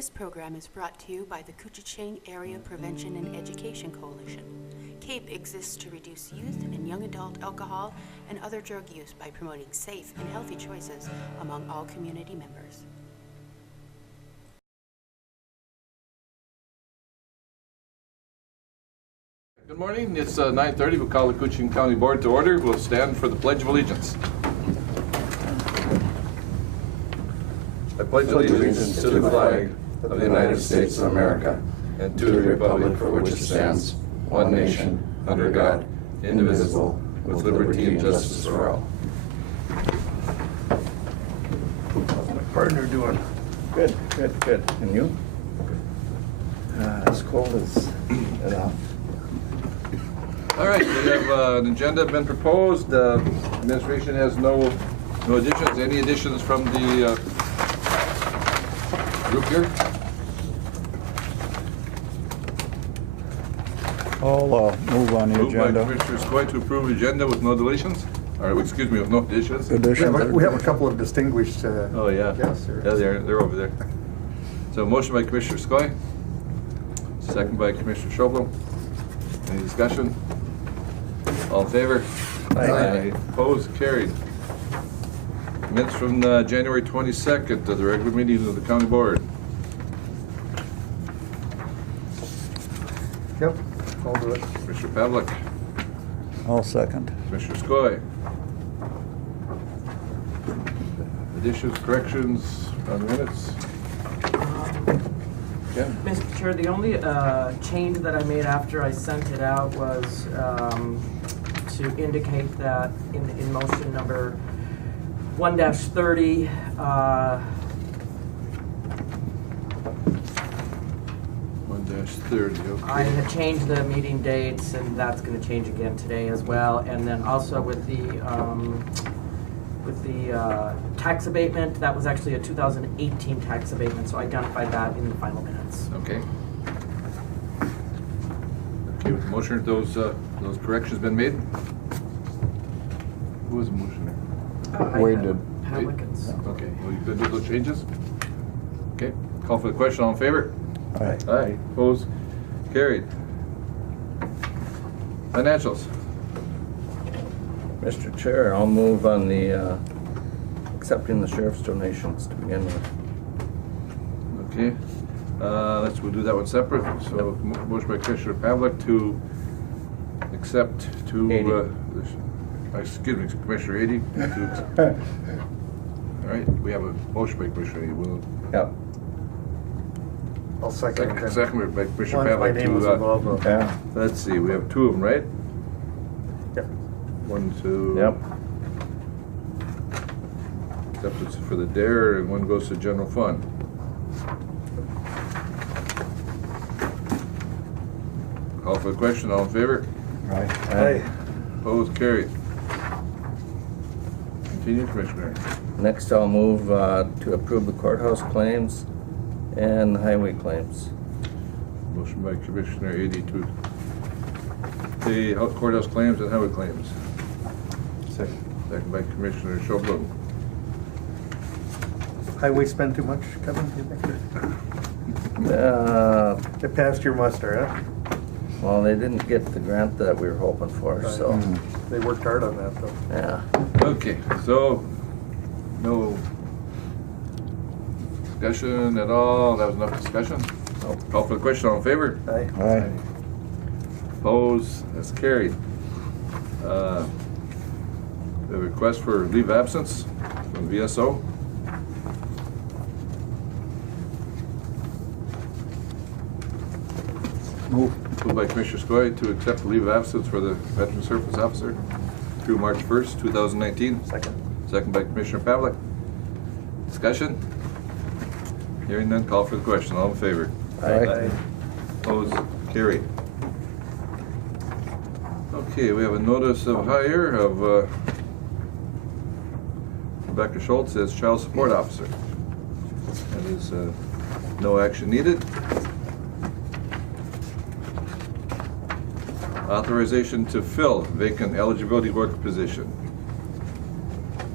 This program is brought to you by the Koochiching Area Prevention and Education Coalition. CAPE exists to reduce youth and young adult alcohol and other drug use by promoting safe and healthy choices among all community members. Good morning. It's 9:30. We'll call the Koochiching County Board to order. We'll stand for the Pledge of Allegiance. I pledge allegiance to the flag of the United States of America and to the republic for which it stands, one nation, under God, indivisible, with liberty and justice for all. How's my partner doing? Good. And you? As cold as enough. All right, we have an agenda been proposed. Administration has no additions. Any additions from the group here? I'll move on the Moved by agenda. Commissioner Skoye to approve the agenda with no deletions. Or excuse me, with no additions. We have a couple of distinguished Oh yeah. guests here. Yeah, they're over there. So motion by Commissioner Skoye, second by Commissioner Schobel. Any discussion? All in favor? Aye. Opposed? Carried. Minutes from January 22nd of the regular meeting of the County Board. Yep, I'll do it. Commissioner Pavlik, I'll second. Commissioner Skoye. Additions, corrections on the minutes? Ken? Mr. Chair, the only change that I made after I sent it out was to indicate that in motion number 1-30, 1-30, okay. I had changed the meeting dates, and that's going to change again today as well. And then also with the tax abatement, that was actually a 2018 tax abatement, so I identified that in the final minutes. Okay. Okay, with the motion, those corrections been made? Who was the motioner? Wade did. Pelicans. Okay, well, you good with those changes? Okay, call for the question, all in favor? Aye. Aye, opposed, carried. Financials. Mr. Chair, I'll move on the accepting the sheriff's donations to begin with. Okay, we'll do that one separate. So motion by Commissioner Pavlik to accept excuse me, Commissioner Ady. All right, we have a motion by Commissioner Ady. We'll Yep. I'll second it. second by Commissioner My Pavlik name was to, involved. Yeah. let's see, we have two of them, right? Yep. One, two. Yep. Acceptance for the DARE, and one goes to general fund. Call for the question, all in favor? Aye. Opposed, carried. Continue, Commissioner. Next, I'll move to approve the courthouse claims and highway claims. Motion by Commissioner Ady to pay courthouse claims and highway claims. Second by Commissioner Schobel. Highway spend too much, Kevin, do you think? It passed your muster, huh? Well, they didn't get the grant that we were hoping for, so, They worked hard on that, though. yeah. Okay, so no discussion at all. That was enough discussion. Call for the question, all in favor? Aye. Aye. Opposed, that's carried. The request for leave of absence from VSO. Move. Moved by Commissioner Skoye to accept the leave of absence for the Veteran Service Officer through March 1st, 2019. Second. Second by Commissioner Pavlik. Discussion? Hearing none, call for the question. All in favor? Aye. Opposed? Carried. Okay, we have a notice of hire of Rebecca Schultz as Child Support Officer. That is no action needed. Authorization to fill vacant eligibility worker position.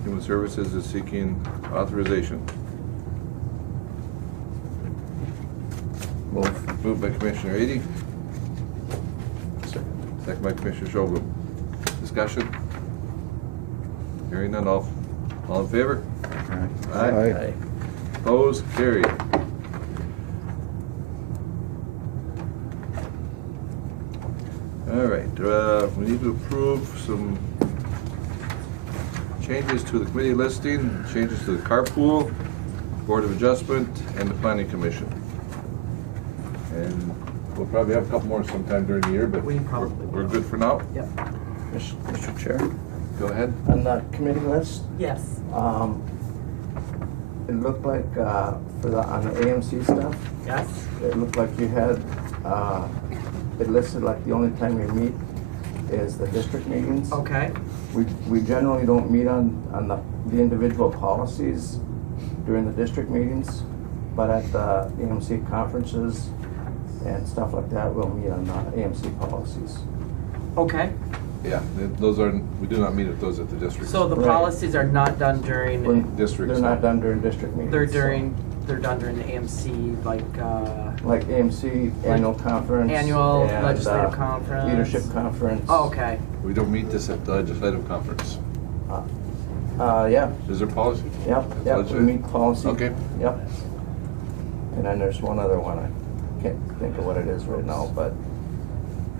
Human Services is seeking authorization. Move. Moved by Commissioner Ady. Second by Commissioner Schobel. Discussion? Hearing none, all in favor? Aye. Opposed? Carried. All right, we need to approve some changes to the committee listing, changes to the carpool, Board of Adjustment, and the Planning Commission. And we'll probably have a couple more sometime during the year, but We probably we're will. good for now. Yep. Mr. Chair, Go ahead. on the committee list, Yes. it looked like, for the, on the AMC stuff, Yes. it looked like you had, it listed like the only time you meet is the district meetings. Okay. We generally don't meet on the individual policies during the district meetings, but at the AMC conferences and stuff like that, we'll meet on the AMC policies. Okay. Yeah, those are, we do not meet at those at the district. So the Right. policies are not done during, Districts. They're not done during district meetings. they're so- they're done during the AMC, like, Like AMC annual conference. Annual and, legislative conference. Leadership conference. oh, okay. We don't meet this at the legislative conference. Yeah, Is there policy? yep, we Legislative? meet policy. Okay. Yep. And then there's one other one, I can't think of what it is right now, but,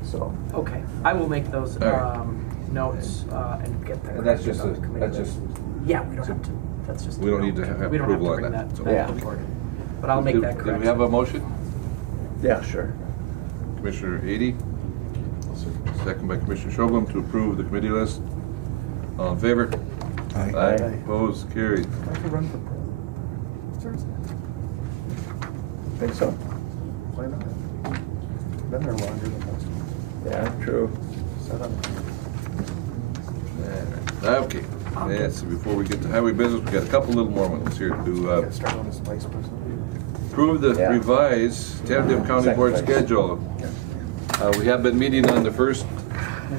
so. Okay. I will make those, All right. notes, and get that. And that's corrected just on a, the committee that's list. just, Yeah, we don't have to, that's just. We don't a need to note. have We don't have to approval on bring that, that so- back Yeah. to the board. But I'll make that do correction. we have a motion? Yeah, sure. Commissioner Ady, second by Commissioner Schobel to approve the committee list. All in favor? Aye. Aye. Opposed? Carried. I could run for president. Think so? Why not? Been there longer than most. Yeah, true. Set up. Okay, yeah, so before we get to highway business, we got a couple little more ones here to Gotta start on as vice president. approve the Yeah. revised Tandem County Second Board place. schedule. We have been meeting on the first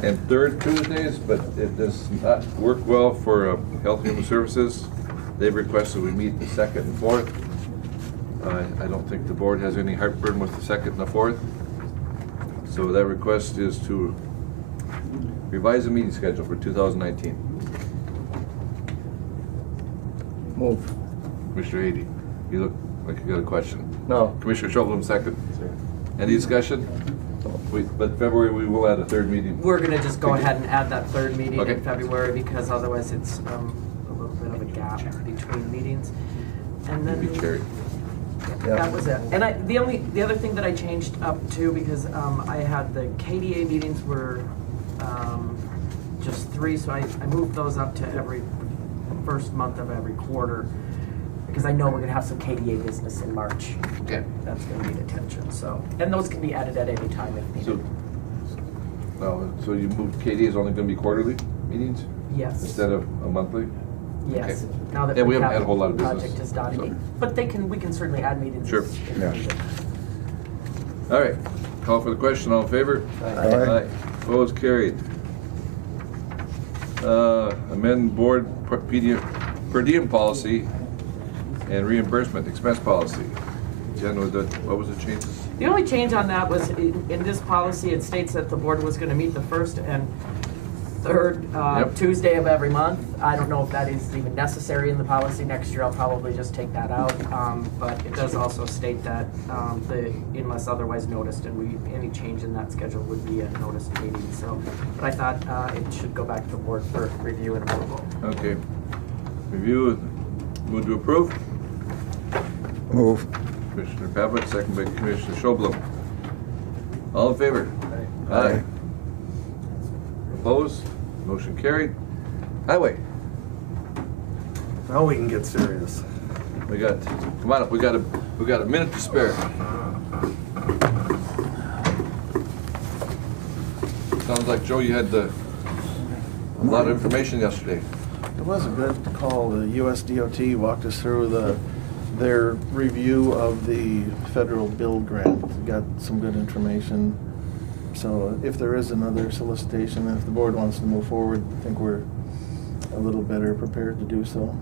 and third Tuesdays, but it does not work well for Health and Human Services. They've requested we meet the second and fourth. I don't think the board has any heartburn with the second and the fourth. So that request is to revise the meeting schedule for 2019. Move. Commissioner Ady, you look like you got a question. No. Commissioner Schobel, second. Any discussion? But February, we will add a third meeting. We're gonna just go ahead and add that third meeting Okay. in February, because otherwise it's, a little bit of a gap between meetings. And then. Be carried. Yeah. That was it. And the other thing that I changed up too, because, I had the KDA meetings were, just 3, so I moved those up to every first month of every quarter, because I know we're gonna have some KDA business in March. Okay. That's gonna need attention, so, and those can be added at any time if So, needed. so you moved KD is only gonna be quarterly meetings Yes. instead of a monthly? Yes, Okay. now that Yeah, we the haven't had a capital whole lot of business, project is done, so. but we can certainly add meetings. Sure. if Yeah. needed. All right, call for the question, all in favor? Aye. Opposed, carried. Amend board per diem policy and reimbursement expense policy. Jen, what was the changes? The only change on that was in this policy, it states that the board was gonna meet the first and third Yep. Tuesday of every month. I don't know if that is even necessary in the policy. Next year, I'll probably just take that out. But it does also state that unless otherwise noticed, and any change in that schedule would be a noticed meeting. So, but I thought it should go back to the board for review and approval. Okay. Review, move to approve. Move. Commissioner Pavlik, second by Commissioner Schobel. All in favor? Aye. Opposed? Motion carried. Highway, Now we can get serious. we got, come on up, we got a minute to spare. Sounds like, Joe, you had a lot of information yesterday. It was a good call. The USDOT walked us through their review of the federal build grant. Got some good information. So if there is another solicitation, if the board wants to move forward, I think we're a little better prepared to do so.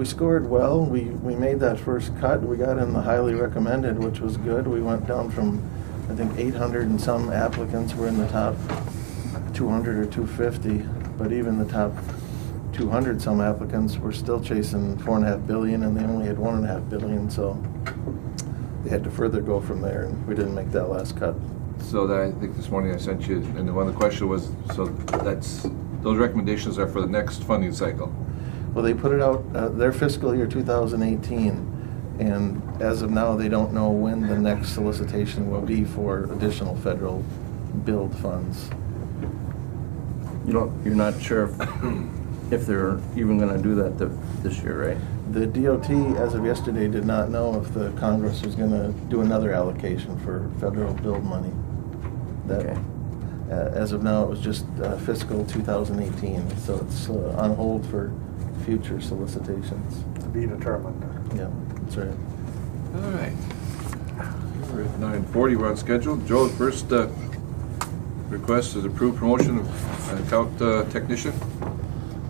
We scored well. We made that first cut. We got in the highly recommended, which was good. We went down from, I think, 800 and some applicants were in the top 200 or 250, but even the top 200 some applicants were still chasing 4.5 billion, and they only had 1.5 billion, so they had to further go from there, and we didn't make that last cut. So that, I think this morning I sent you, and the one of the question was, so those recommendations are for the next funding cycle. Well, they put it out, their fiscal year 2018, and as of now, they don't know when the next solicitation will be for additional federal build funds. You're not sure if they're even gonna do that this year, right? The DOT, as of yesterday, did not know if the Congress was gonna do another allocation for federal build money. That, Okay. as of now, it was just fiscal 2018, so it's on hold for future solicitations. To be determined. Yeah, that's right. All right. We're at 9:40, we're on schedule. Joe, the first request is approved promotion of account technician.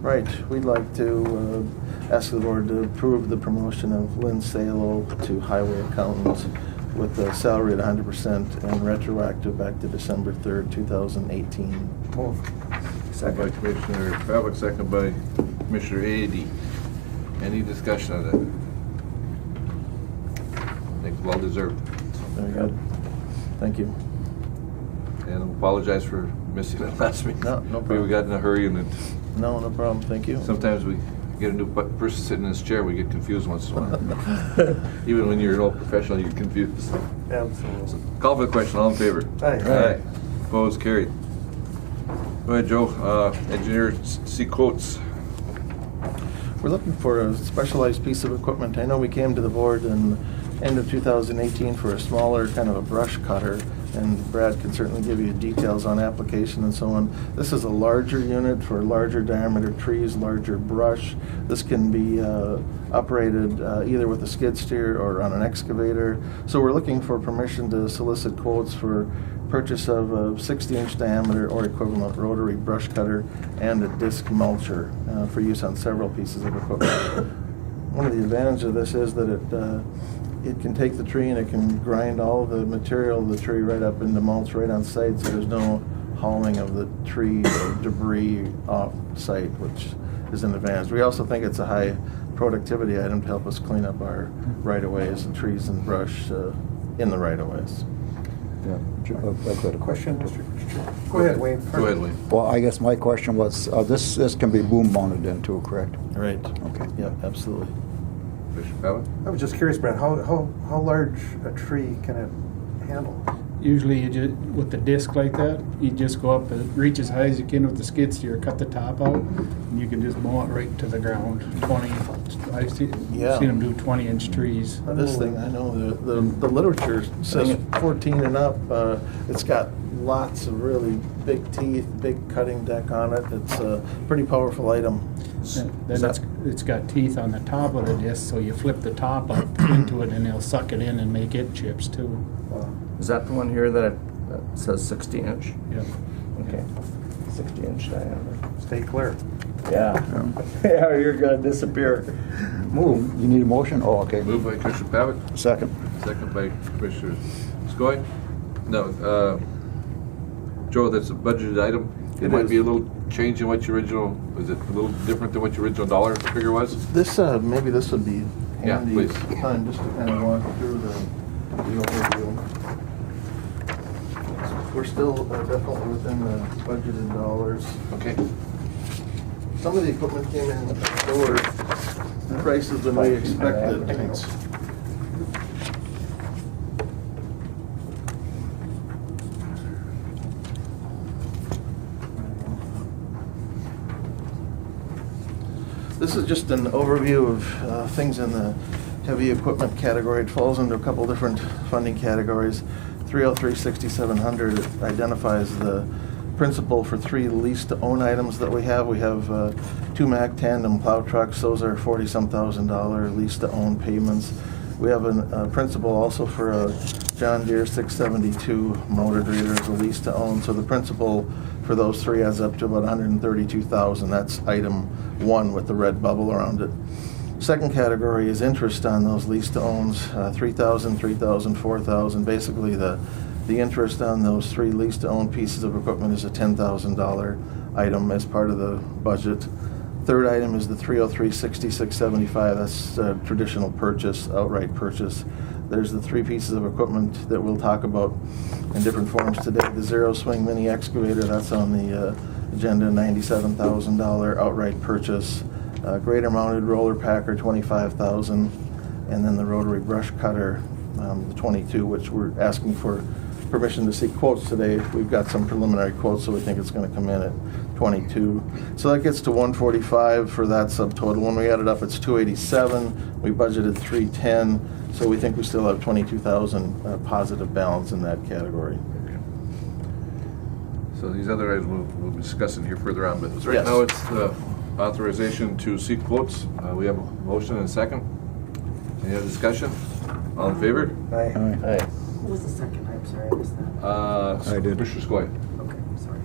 Right, we'd like to ask the board to approve the promotion of Lynn Salo to highway accountant with a salary at 100% and retroactive back to December 3rd, 2018. Move. Second by Commissioner Pavlik, second by Commissioner Ady. Any discussion on that? I think well deserved. Very good. Thank you. And I apologize for missing it last week. No problem. We got in a hurry, and No problem, thank you. sometimes we get a new person sitting in this chair, we get confused once in a while. Even when you're an old professional, you get confused. Absolutely. Call for the question, all in favor? Aye. Opposed, carried. Go ahead, Joe. Engineer, see quotes. We're looking for a specialized piece of equipment. I know we came to the board in end of 2018 for a smaller kind of a brush cutter, and Brad can certainly give you details on application and so on. This is a larger unit for larger diameter trees, larger brush. This can be operated either with a skid steer or on an excavator. So we're looking for permission to solicit quotes for purchase of a 60-inch diameter or equivalent rotary brush cutter and a disc mulcher for use on several pieces of equipment. One of the advantages of this is that it can take the tree and it can grind all the material of the tree right up into mulch right on site, so there's no hauling of the tree or debris off site, which is an advantage. We also think it's a high productivity item to help us clean up our right-of-ways and trees and brush in the right-of-ways. Yeah, I've got a question. Go ahead, Wayne. Go ahead, Wayne. Well, I guess my question was, this can be boom mounted into, correct? Right. Okay. Yeah, absolutely. Commissioner Pavlik? I was just curious, Brad, how large a tree can it handle? Usually you just, with the disc like that, you just go up, reach as high as you can with the skid steer, cut the top out, and you can just mow it right to the ground. 20, I've seen them do 20-inch trees. This thing, I know the literature says 14 and up. It's got lots of really big teeth, big cutting deck on it. It's a pretty powerful item. Then it's got teeth on the top of the disc, so you flip the top up into it and it'll suck it in and make it chips too. Is that the one here that says 60-inch? Yeah. Okay, 60-inch diameter. Stay clear. Yeah. Yeah, or you're gonna disappear. Move. You need a motion? Oh, okay. Moved by Commissioner Pavlik, Second. second by Commissioner Skoye. No, Joe, that's a budgeted item. It It might is. be a little change in what your original, is it a little different than what your original dollar figure was? This, maybe this would be Yeah, handy please. time just to kind of walk through the overview. We're still definitely within the budgeted dollars. Okay. Some of the equipment came in lower prices than we expected. This is just an overview of things in the heavy equipment category. It falls into a couple different funding categories. 303-6700 identifies the principal for 3 lease-to-own items that we have. We have 2 Mack tandem plow trucks. Those are $40-some thousand lease-to-own payments. We have a principal also for a John Deere 672 motor grader as a lease-to-own. So the principal for those 3 adds up to about $132,000. That's item 1 with the red bubble around it. Second category is interest on those lease-to-owns, $3,000, $3,000, $4,000. Basically, the interest on those 3 lease-to-own pieces of equipment is a $10,000 item as part of the budget. Third item is the 303-6675. That's a traditional purchase, outright purchase. There's the 3 pieces of equipment that we'll talk about in different forms today. The Zero Swing Mini Excavator, that's on the agenda, $97,000 outright purchase. Grader Mounted Roller Packer, $25,000. And then the Rotary Brush Cutter, the 22, which we're asking for permission to seek quotes today. We've got some preliminary quotes, so we think it's going to come in at 22. So that gets to 145 for that subtotal. When we add it up, it's 287. We budgeted 310, so we think we still have 22,000 positive balance in that category. So these other items we'll be discussing here further on, but right Yes. now it's the authorization to seek quotes. We have a motion and a second. Any other discussion? All in favor? Aye. Aye. Who was the second? I'm sorry, I missed that. I did. Commissioner Skoye. Okay, sorry.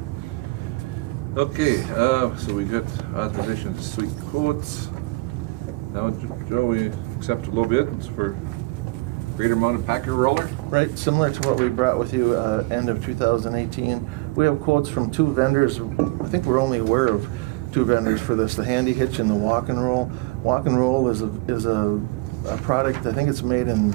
Okay, so we got authorization to seek quotes. Now, Joe, we accept a low bid for Grader Mounted Packer Roller. Right, similar to what we brought with you end of 2018. We have quotes from 2 vendors. I think we're only aware of 2 vendors for this, the Handy Hitch and the Walk and Roll. Walk and Roll is a product, I think it's made in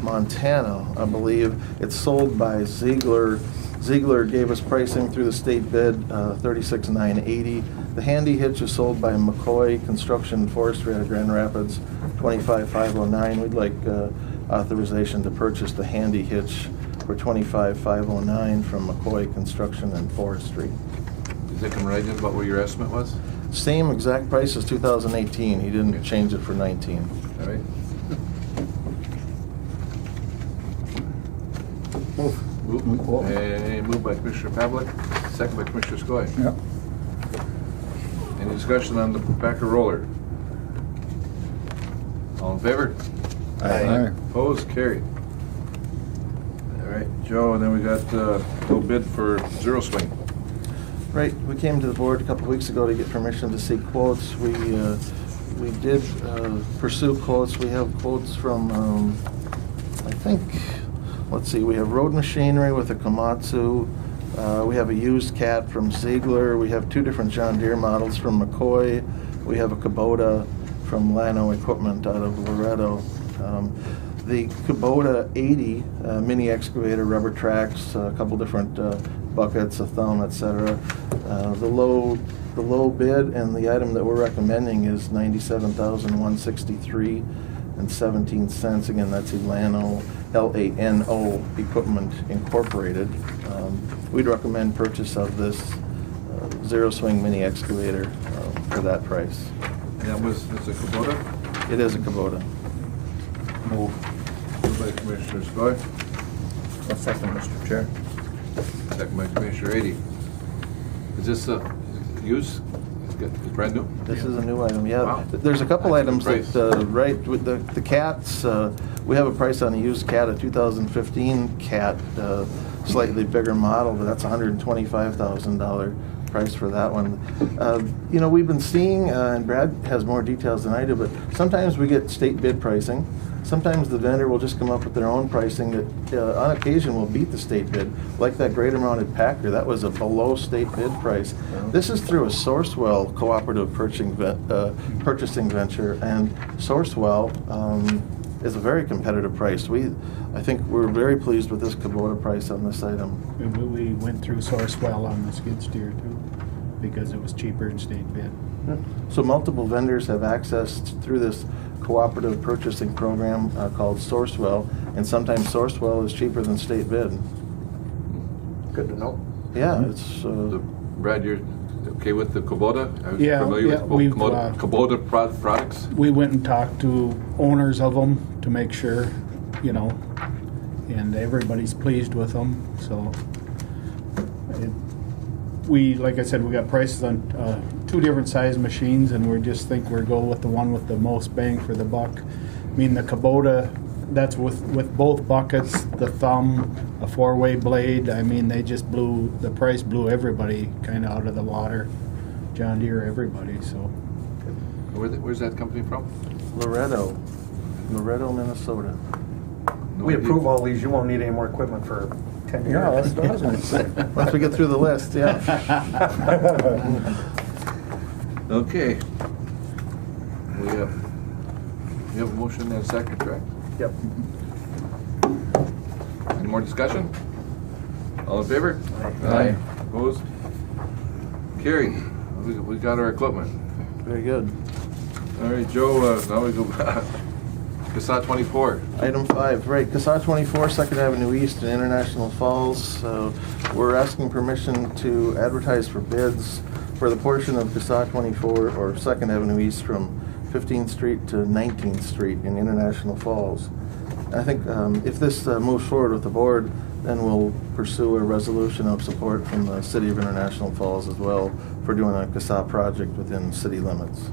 Montana, I believe. It's sold by Ziegler. Ziegler gave us pricing through the state bid, $36,980. The Handy Hitch is sold by McCoy Construction and Forestry out of Grand Rapids, $25,509. We'd like authorization to purchase the Handy Hitch for $25,509 from McCoy Construction and Forestry. Does that come right in about what your estimate was? Same exact price as 2018. He didn't change it for 19. All right. Move. Moved by Commissioner Pavlik, second by Commissioner Skoye. Yep. Any discussion on the Packer Roller? All in favor? Aye. Opposed? Carried. All right, Joe, and then we got low bid for Zero Swing. Right, we came to the board a couple of weeks ago to get permission to seek quotes. We did pursue quotes. We have quotes from, I think, let's see, we have Road Machinery with a Komatsu. We have a used Cat from Ziegler. We have 2 different John Deere models from McCoy. We have a Kubota from Lano Equipment out of Loretto. The Kubota 80 mini excavator, rubber tracks, a couple different buckets, a thumb, etc. The low bid and the item that we're recommending is $97,163 and 17 cents. Again, that's Lano, L-A-N-O Equipment Incorporated. We'd recommend purchase of this Zero Swing mini excavator for that price. And it's a Kubota? It is a Kubota. Move. Moved by Commissioner Skoye, A second, Mr. Chair. second by Commissioner Ady. Is this used? It's brand new? This is a new item, yeah. Wow. There's a couple That's a items good that, right, with the Cats, we have a price on a used Cat, a 2015 Cat, slightly bigger model, but that's $125,000 price for that one. You know, we've been seeing, and Brad has more details than I do, but sometimes we get state bid pricing. Sometimes the vendor will just come up with their own pricing that on occasion will beat the state bid. Like that Grader Mounted Packer, that was a below state bid price. This is through a Sourcewell cooperative purchasing venture, and Sourcewell is a very competitive price. I think we're very pleased with this Kubota price on this item. And we went through Sourcewell on the skid steer too, because it was cheaper in state bid. So multiple vendors have access through this cooperative purchasing program called Sourcewell, and sometimes Sourcewell is cheaper than state bid. Good to know. Yeah, it's Brad, you're okay with the Kubota? Are you Yeah, familiar yeah, with we've, Kubota products? We went and talked to owners of them to make sure, you know, and everybody's pleased with them, so. Like I said, we got prices on 2 different size machines, and we just think we're going with the one with the most bang for the buck. I mean, the Kubota, that's with both buckets, the thumb, a 4-way blade. I mean, the price blew everybody kind of out of the water. John Deere, everybody, so. Where's that company from? Loretto, Minnesota. No We idea. approve all these, you won't need any more equipment for 10 years. Yeah, that's what I was gonna say. Once we get through the list, yeah. Okay. We have a motion and a second, correct? Yep. Any more discussion? All in favor? Aye. Opposed? Carried. We got our equipment. Very good. All right, Joe, now we go back. Casat 24. Item 5, right, CASA 24, 2nd Avenue East in International Falls. We're asking permission to advertise for bids for the portion of CASA 24, or 2nd Avenue East, from 15th Street to 19th Street in International Falls. I think if this moves forward with the board, then we'll pursue a resolution of support from the City of International Falls as well for doing a CASA project within city limits.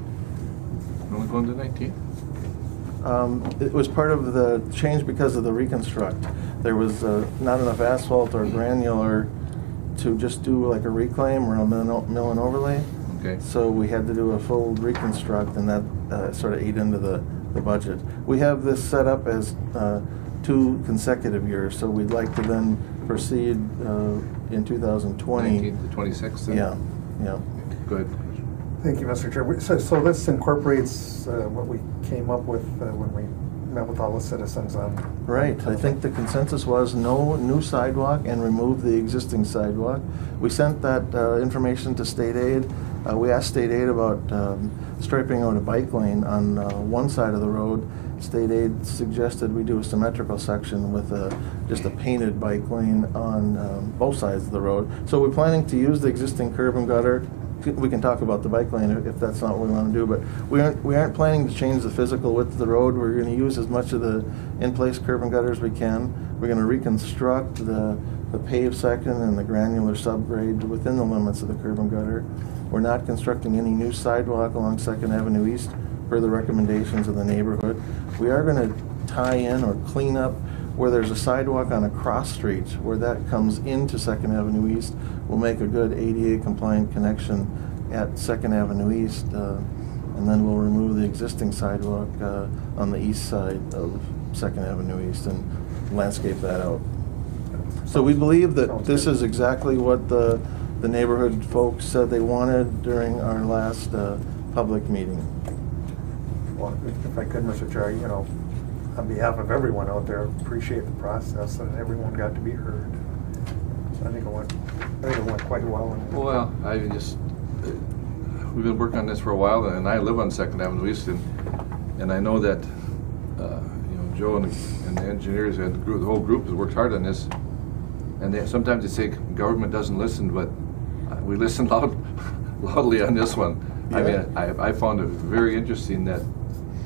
Only going to 19? It was part of the change because of the reconstruct. There was not enough asphalt or granular to just do like a reclaim or a mill and overlay. Okay. So we had to do a full reconstruct, and that sort of ate into the budget. We have this set up as 2 consecutive years, so we'd like to then proceed in 2020. 19 to 26? then? Yeah, yeah. Go ahead. Thank you, Mr. Chair. So this incorporates what we came up with when we met with all the citizens on. Right, I think the consensus was no new sidewalk and remove the existing sidewalk. We sent that information to state aid. We asked state aid about striping out a bike lane on one side of the road. State aid suggested we do a symmetrical section with just a painted bike lane on both sides of the road. So we're planning to use the existing curb and gutter. We can talk about the bike lane if that's not what we want to do, but we aren't planning to change the physical width of the road. We're going to use as much of the in-place curb and gutter as we can. We're going to reconstruct the paved section and the granular subgrade within the limits of the curb and gutter. We're not constructing any new sidewalk along 2nd Avenue East per the recommendations of the neighborhood. We are going to tie in or clean up where there's a sidewalk on a cross street, where that comes into 2nd Avenue East. We'll make a good ADA compliant connection at 2nd Avenue East, and then we'll remove the existing sidewalk on the east side of 2nd Avenue East and landscape that out. So we believe that this is exactly what the neighborhood folks said they wanted during our last public meeting. Well, if I could, Mr. Chair, on behalf of everyone out there, appreciate the process and everyone got to be heard. So I think it went quite well. Well, we've been working on this for a while, and I live on 2nd Avenue East, and I know that Joe and the engineers and the whole group has worked hard on this. And sometimes they say government doesn't listen, but we listen loudly on this one. Yeah. I mean, I found it very interesting that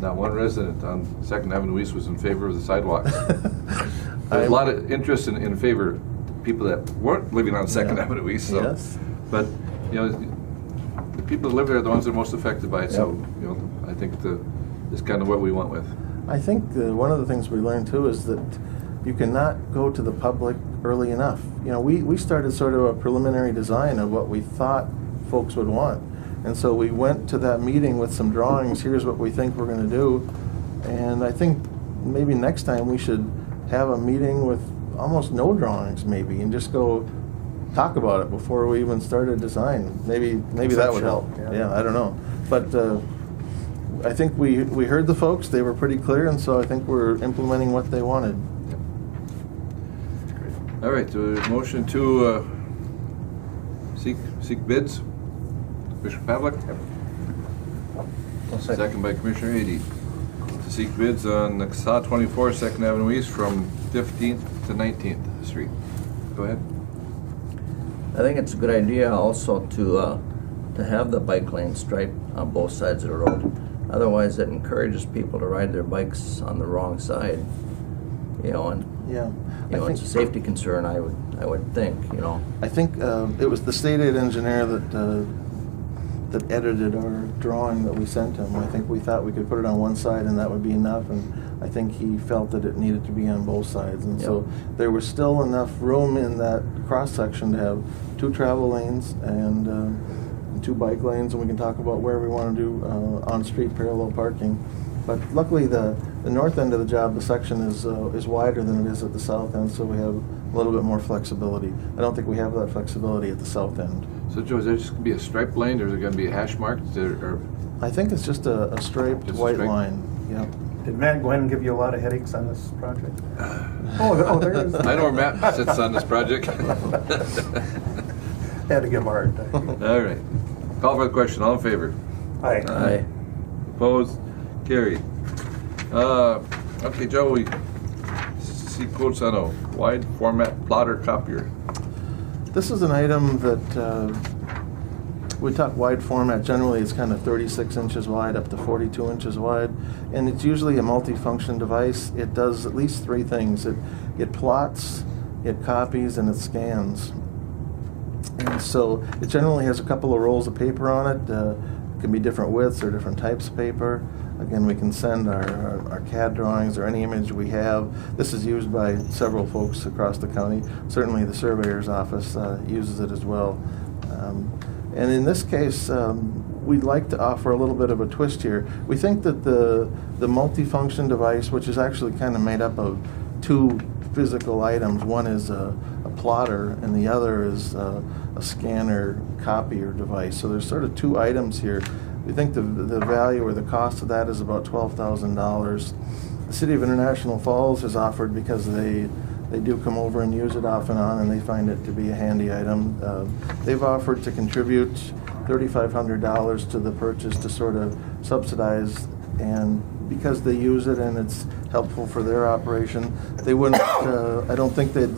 not one resident on 2nd Avenue East was in favor of the sidewalk. There's a lot of interest in favor of people that weren't living on 2nd Yeah. Avenue East. So. Yes. But the people that live there are the ones that are most affected by it. Yep. So I think it's kind of what we went with. I think one of the things we learned too is that you cannot go to the public early enough. We started sort of a preliminary design of what we thought folks would want. And so we went to that meeting with some drawings. Here's what we think we're going to do. And I think maybe next time we should have a meeting with almost no drawings maybe, and just go talk about it before we even start a design. Maybe that would help. Yeah, I don't know. But I think we heard the folks. They were pretty clear, and so I think we're implementing what they wanted. All right, motion to seek bids. Commissioner Pavlik? Second by Commissioner Ady. To seek bids on the CASA 24 2nd Avenue East from 15th to 19th Street. Go ahead. I think it's a good idea also to have the bike lane striped on both sides of the road. Otherwise, it encourages people to ride their bikes on the wrong side. And Yeah. it's a safety concern. I would think. I think it was the state aid engineer that edited our drawing that we sent him. I think we thought we could put it on one side and that would be enough, and I think he felt that it needed to be on both sides. And so there was still enough room in that cross section to have 2 travel lanes and 2 bike lanes, and we can talk about where we want to do on-street parallel parking. But luckily, the north end of the job, the section is wider than it is at the south end, so we have a little bit more flexibility. I don't think we have that flexibility at the south end. So Joe, is there just gonna be a striped lane, or is it gonna be a hash marked, or? I think it's just a striped Just a white straight? line, yeah. Did Matt Gwen give you a lot of headaches on this project? Oh, there it is. I know where Matt sits on this project. Had to give him a hard time. All right. Call for the question. All in favor? Aye. Aye. Opposed? Carried. Okay, Joe, we see quotes on a wide format plotter copier. This is an item that we talk wide format. Generally, it's kind of 36 inches wide up to 42 inches wide, and it's usually a multi-function device. It does at least 3 things. It plots, it copies, and it scans. And so it generally has a couple of rolls of paper on it. It can be different widths or different types of paper. Again, we can send our CAD drawings or any image we have. This is used by several folks across the county. Certainly the surveyor's office uses it as well. And in this case, we'd like to offer a little bit of a twist here. We think that the multifunction device, which is actually kind of made up of 2 physical items, one is a plotter and the other is a scanner copier device. So there's sort of 2 items here. We think the value or the cost of that is about $12,000. The City of International Falls has offered, because they do come over and use it off and on, and they find it to be a handy item. They've offered to contribute $3,500 to the purchase to sort of subsidize, and because they use it and it's helpful for their operation, they wouldn't, I don't think they'd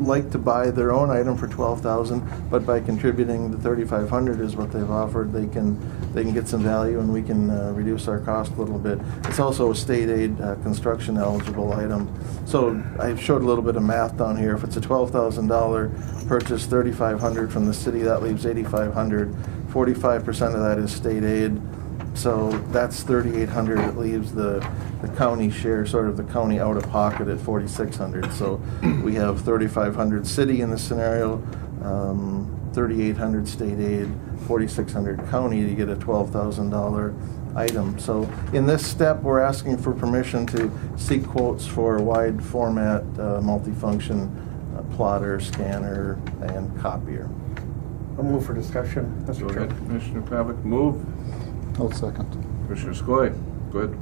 like to buy their own item for $12,000, but by contributing the $3,500 is what they've offered, they can get some value, and we can reduce our cost a little bit. It's also a state aid construction eligible item. So I showed a little bit of math down here. If it's a $12,000 purchase, $3,500 from the city, that leaves $8,500. 45% of that is state aid. So that's $3,800. It leaves the county share, sort of the county out of pocket, at $4,600. So we have $3,500 city in this scenario, $3,800 state aid, $4,600 county to get a $12,000 item. So in this step, we're asking for permission to seek quotes for wide format multifunction plotter, scanner, and copier. I'll move for discussion, Go Mr. ahead, Chairman. Commissioner Pavlik, move. I'll second. Commissioner Skoye, go ahead.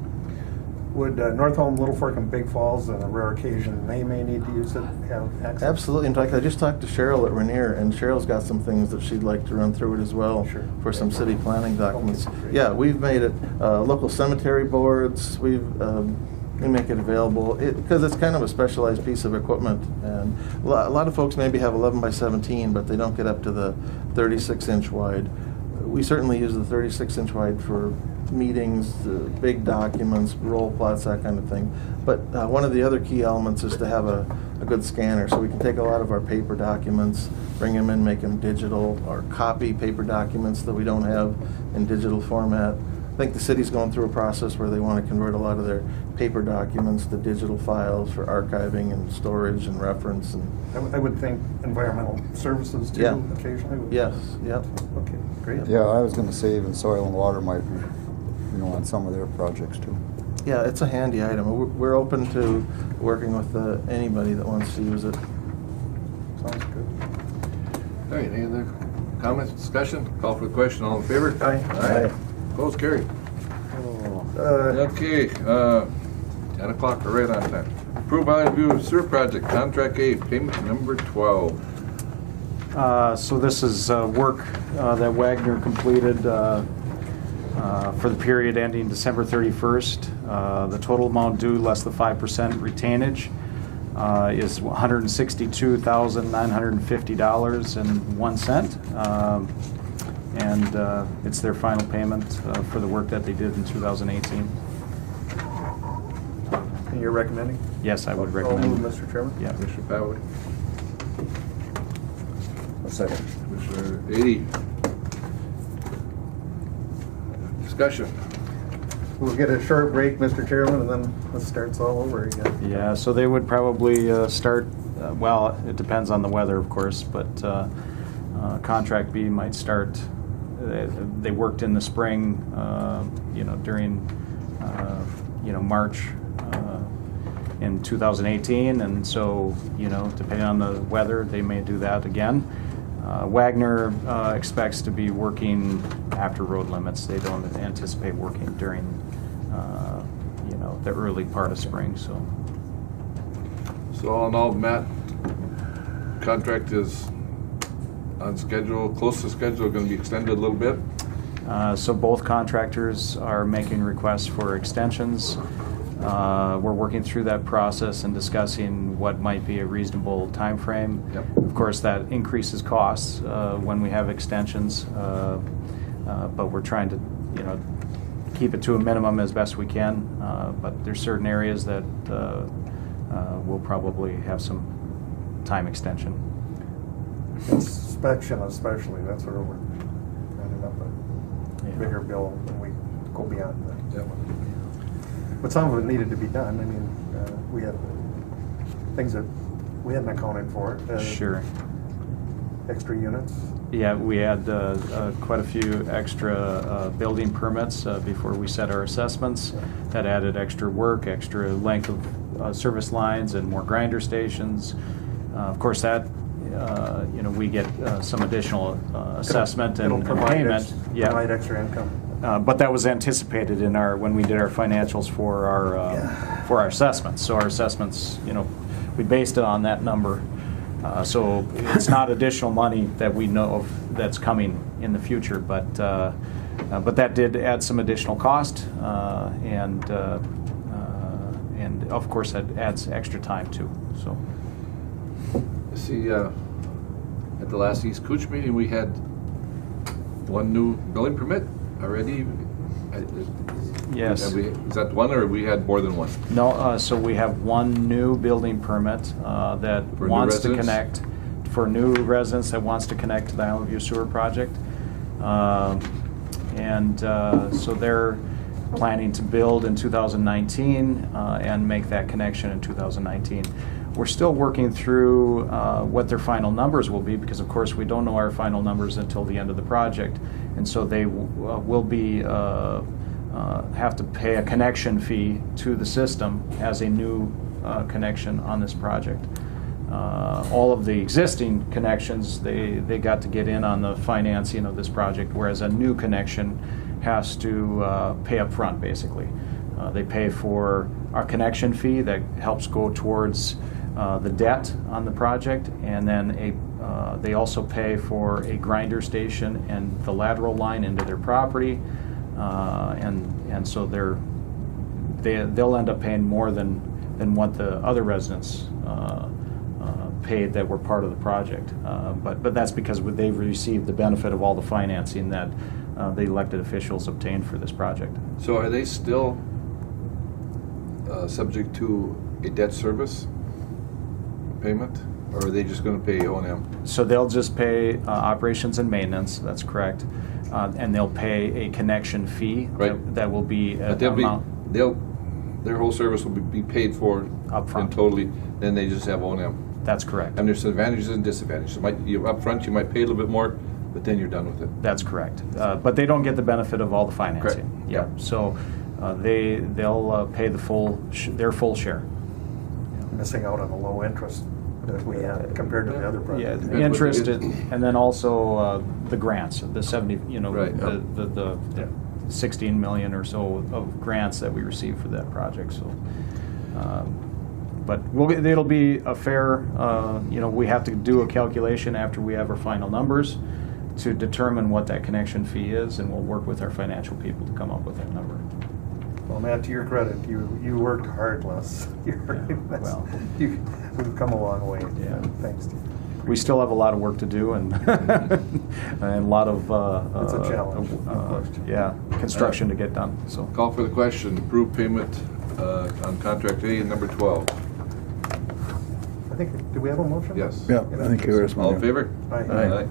Would North Home, Little Fork, and Big Falls, on a rare occasion they may need to use it, have access? Absolutely. In fact, I just talked to Cheryl at Rainier, and Cheryl's got some things that she'd like to run through it as well. Sure. For some city planning documents. Okay, great. Yeah, we've made it, local cemetery boards, we make it available, because it's kind of a specialized piece of equipment. And a lot of folks maybe have 11 by 17, but they don't get up to the 36-inch wide. We certainly use the 36-inch wide for meetings, big documents, roll plots, that kind of thing. But one of the other key elements is to have a good scanner, so we can take a lot of our paper documents, bring them in, make them digital, or copy paper documents that we don't have in digital format. I think the city's going through a process where they want to convert a lot of their paper documents to digital files for archiving and storage and reference. And I would think environmental services too, Yeah. occasionally. yes, yep. Okay, great. Yeah, I was gonna say even soil and water might be, on some of their projects too. Yeah, it's a handy item. We're open to working with anybody that wants to use it. Sounds good. All right, any other comments, discussion? Call for the question. All in favor? Aye. Aye. Opposed, carried. Okay, 10 o'clock, we're right on time. Approved by review sewer project, contract A, payment number 12. So this is work that Wagner completed for the period ending December 31st. The total amount due less the 5% retainage is $162,950.01. And it's their final payment for the work that they did in 2018. And you're recommending? Yes, I would I'll recommend. move, Mr. Chairman. Yeah. Commissioner Pavlik, A second. Commissioner Ady. Discussion. We'll get a short break, Mr. Chairman, and then it starts all over again. Yeah, so they would probably start, well, it depends on the weather, of course, but contract B might start they worked in the spring, during, March in 2018, and so, depending on the weather, they may do that again. Wagner expects to be working after road limits. They don't anticipate working during, the early part of spring, so. So all in all, Matt, contract is on schedule, close to schedule, going to be extended a little bit. So both contractors are making requests for extensions. We're working through that process and discussing what might be a reasonable time frame. Yep. Of course, that increases costs when we have extensions, but we're trying to, keep it to a minimum as best we can. But there's certain areas that we'll probably have some time extension. Inspection especially, that's where we're ending up a bigger bill when we go beyond that. Yep. But some of it needed to be done. I mean, we had things that we hadn't accounted for. Sure. Extra units. Yeah, we had quite a few extra building permits before we set our assessments. That added extra work, extra length of service lines, and more grinder stations. Of course, that we get some additional assessment and payment. Provide extra income. But that was anticipated in when we did our financials for our assessments. So our assessments, we based it on that number. So it's not additional money that we know of that's coming in the future, but that did add some additional cost, and of course that adds extra time too. So. See, at the last East Cooch meeting, we had one new building permit already. Yes. Is that one, or we had more than one? No, so we have one new building permit that For wants to new connect, for new residents that wants to connect to the Island View Sewer Project. So they're planning to build in 2019 and make that connection in 2019. We're still working through what their final numbers will be, because of course we don't know our final numbers until the end of the project, and so they will be have to pay a connection fee to the system as a new connection on this project. All of the existing connections, they got to get in on the financing of this project, whereas a new connection has to pay up front, basically. They pay for our connection fee that helps go towards the debt on the project, and then they also pay for a grinder station and the lateral line into their property, and so they'll end up paying more than what the other residents paid that were part of the project. But that's because they've received the benefit of all the financing that the elected officials obtained for this project. So are they still subject to a debt service payment, or are they just going to pay O&M? So they'll just pay operations and maintenance, that's correct, and they'll pay a connection fee. Right. That will be But an amount. their whole service will be paid for Upfront. and totally, then they just have O&M. That's correct. And there's advantages and disadvantages. Up front, you might pay a little bit more, but then you're done with it. That's correct. But they don't get the benefit of all the financing. Correct. Yeah. So they'll pay their full share. Missing out on the low interest that we had compared to the other Yeah, projects. the interest, and then also the grants, the 70, Right. the 16 million or so of grants that we received for that project. So, but it'll be a fair. We have to do a calculation after we have our final numbers to determine what that connection fee is, and we'll work with our financial people to come up with that number. Well, Matt, to your credit, you worked hard last year. Well. We've come a long way. Yeah. Thanks to you. We still have a lot of work to do, and and a lot of It's a challenge, no question. construction to get done. So Call for the question. Approve payment on contract A, number 12. I think, do we have a motion? Yes. Yeah, I think there is one. All in favor? Aye.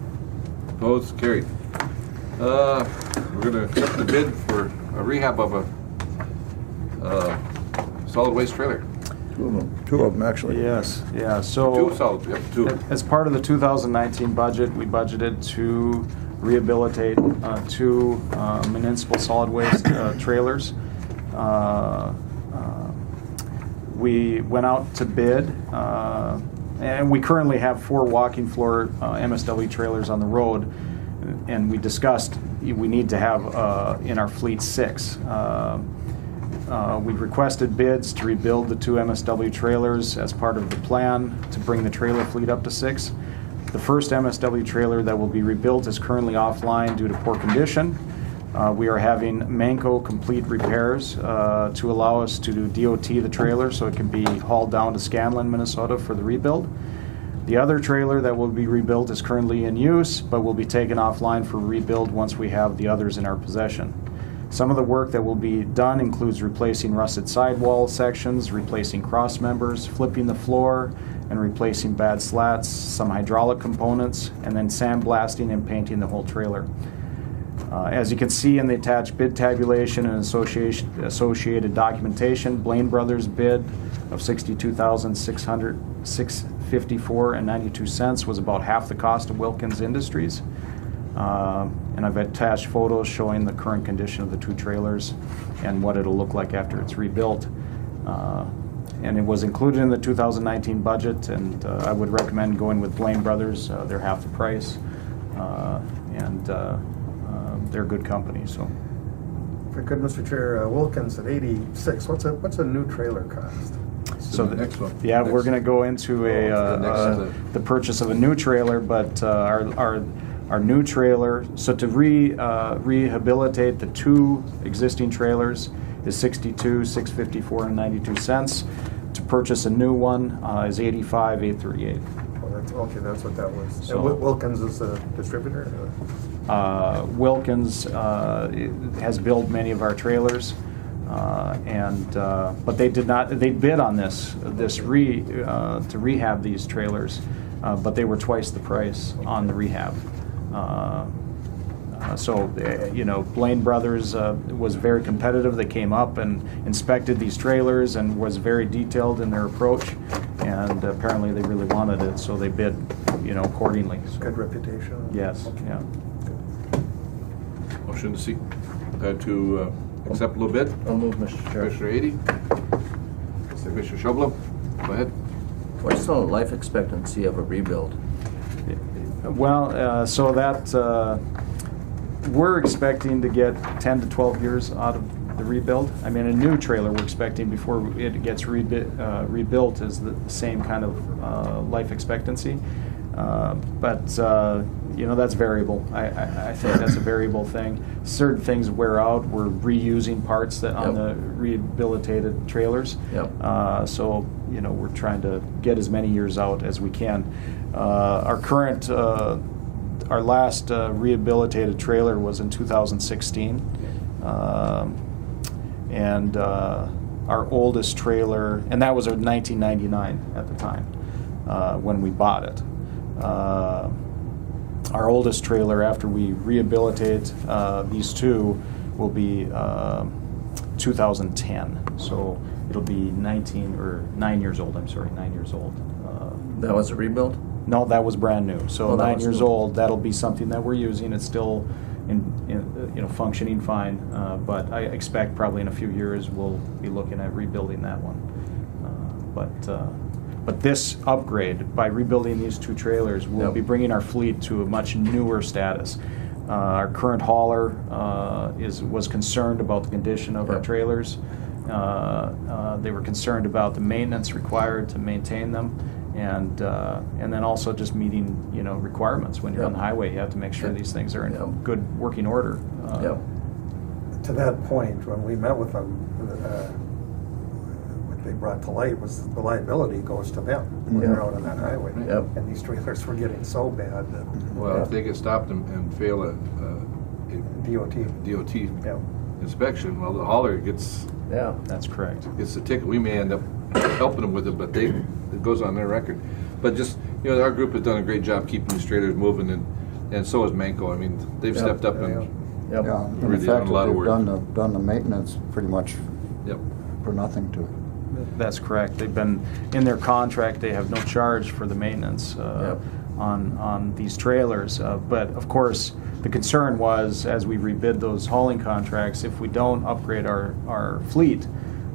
Opposed? Carried. We're going to accept the bid for a rehab of a solid waste trailer. Two of them, actually. yes, yeah. So Two solid, yep, two. as part of the 2019 budget, we budgeted to rehabilitate 2 municipal solid waste trailers. We went out to bid, and we currently have 4 walking floor MSW trailers on the road, and we discussed we need to have in our fleet 6. We requested bids to rebuild the 2 MSW trailers as part of the plan to bring the trailer fleet up to 6. The first MSW trailer that will be rebuilt is currently offline due to poor condition. We are having Manco complete repairs to allow us to do DOT the trailer so it can be hauled down to Scanlon, Minnesota for the rebuild. The other trailer that will be rebuilt is currently in use, but will be taken offline for rebuild once we have the others in our possession. Some of the work that will be done includes replacing rusted sidewall sections, replacing cross members, flipping the floor, and replacing bad slats, some hydraulic components, and then sandblasting and painting the whole trailer. As you can see in the attached bid tabulation and associated documentation, Blaine Brothers bid of $62,654.92 was about half the cost of Wilkins Industries. And I've attached photos showing the current condition of the 2 trailers and what it'll look like after it's rebuilt. And it was included in the 2019 budget, and I would recommend going with Blaine Brothers. They're half the price, and they're a good company. So, If I could, Mr. Chair, Wilkins at 86. What's a new trailer cost? so the next one. yeah, Next. we're going to go into the purchase of a new trailer, but our new trailer. So to rehabilitate the 2 existing trailers is $62,654.92. To purchase a new one is $85,838. Oh, that's what that was. So- And Wilkins is the distributor? Wilkins has built many of our trailers, but they did not. They bid on this to rehab these trailers, but they were twice the price on the rehab. Blaine Brothers was very competitive. They came up and inspected these trailers and was very detailed in their approach, and apparently they really wanted it, so they bid, accordingly. So, Good reputation? yes, yeah. Motion to see, to accept a little bit. I'll move, Mr. Chair. Commissioner Ady. Commissioner Schobel, go ahead. What's the life expectancy of a rebuild? Well, so that we're expecting to get 10 to 12 years out of the rebuild. I mean, a new trailer we're expecting before it gets rebuilt is the same kind of life expectancy. But that's variable. I think that's a variable thing. Certain things wear out. We're reusing parts that on the rehabilitated trailers. Yep. So we're trying to get as many years out as we can. Our last rehabilitated trailer was in 2016, and our oldest trailer, and that was a 1999 at the time when we bought it. Our oldest trailer, after we rehabilitate these 2, will be 2010. So it'll be 9 years old. I'm sorry, 9 years old. That was a rebuild? No, that was brand new. So Oh, that 9 was years new. old. That'll be something that we're using. It's still functioning fine, but I expect probably in a few years we'll be looking at rebuilding that one. But this upgrade, by rebuilding these 2 trailers, will be bringing our fleet to a much newer status. Our current hauler was concerned about the condition of our trailers. They were concerned about the maintenance required to maintain them, and then also just meeting requirements. When you're on the highway, you have to make sure these things are in good working order. To that point, when we met with them, what they brought to light was the liability goes to them when they're out on that highway. Yep. And these trailers were getting so bad that Well, if they get stopped and fail a DOT. DOT Yeah. inspection, well, the hauler gets Yeah. That's correct. the ticket. We may end up helping them with it, but it goes on their record. But just, our group has done a great job keeping these trailers moving, and so has Manco. I mean, they've stepped up and Yep. Yeah, and the really fact done a lot that of they've work. done the maintenance pretty much Yep. for nothing to it. That's correct. They've been, in their contract, they have no charge for the maintenance on these trailers. But of course, the concern was, as we rebid those hauling contracts, if we don't upgrade our fleet,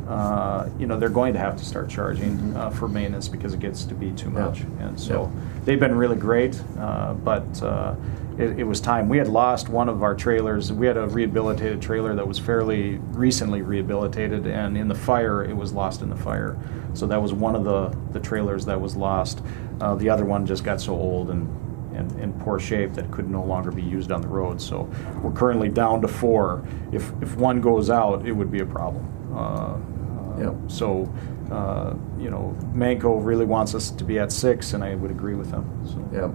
they're going to have to start charging for maintenance because it gets to be too much. And so they've been really great, but it was time. We had lost one of our trailers. We had a rehabilitated trailer that was fairly recently rehabilitated, and in the fire, it was lost in the fire. So that was one of the trailers that was lost. The other one just got so old and in poor shape that it could no longer be used on the road. So we're currently down to 4. If one goes out, it would be a problem. So, Manco really wants us to be at 6, and I would agree with them. So. Yep.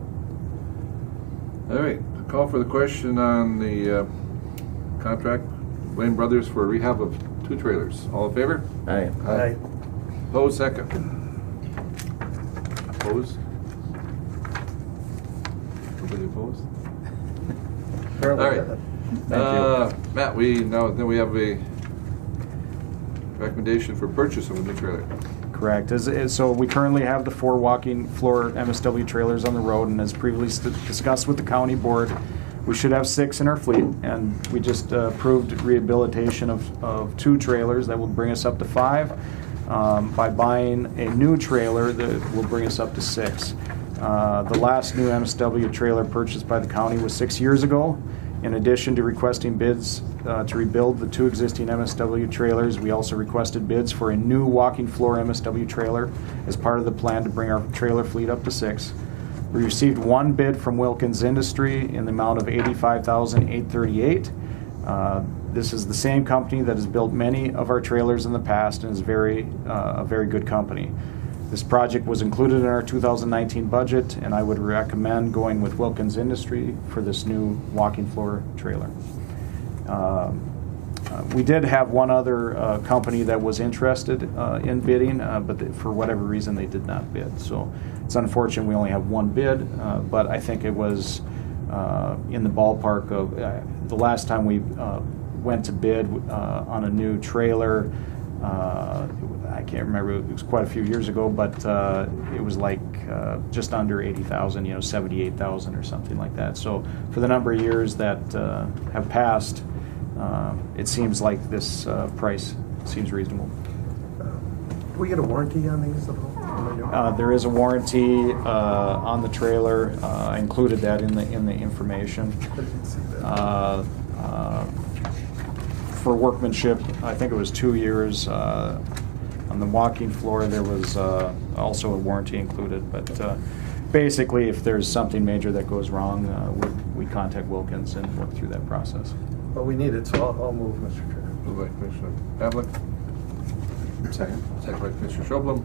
All right, call for the question on the contract, Wayne Brothers for rehab of 2 trailers. All in favor? Aye. Aye. Opposed, second. Opposed? Nobody opposed? All right. Thank you. Matt, then we have a recommendation for purchase of a new trailer. Correct. So we currently have the 4 walking floor MSW trailers on the road, and as previously discussed with the county board, we should have 6 in our fleet, and we just approved rehabilitation of 2 trailers that will bring us up to 5. By buying a new trailer that will bring us up to 6. The last new MSW trailer purchased by the county was 6 years ago. In addition to requesting bids to rebuild the 2 existing MSW trailers, we also requested bids for a new walking floor MSW trailer as part of the plan to bring our trailer fleet up to 6. We received 1 bid from Wilkins Industry in the amount of $85,838. This is the same company that has built many of our trailers in the past and is a very good company. This project was included in our 2019 budget, and I would recommend going with Wilkins Industry for this new walking floor trailer. We did have one other company that was interested in bidding, but for whatever reason they did not bid. So it's unfortunate we only have 1 bid, but I think it was in the ballpark of the last time we went to bid on a new trailer. I can't remember, it was quite a few years ago, but it was like just under 80,000, 78,000 or something like that. So for the number of years that have passed, it seems like this price seems reasonable. Do we get a warranty on these at all? There is a warranty on the trailer. I included that in the information. I didn't see that. For workmanship, I think it was 2 years. On the walking floor, there was also a warranty included. But basically, if there's something major that goes wrong, we contact Wilkins and work through that process. Well, we need it, so I'll move, Mr. Chair. Moved by Commissioner Pavlik. Second. Second by Commissioner Schobel.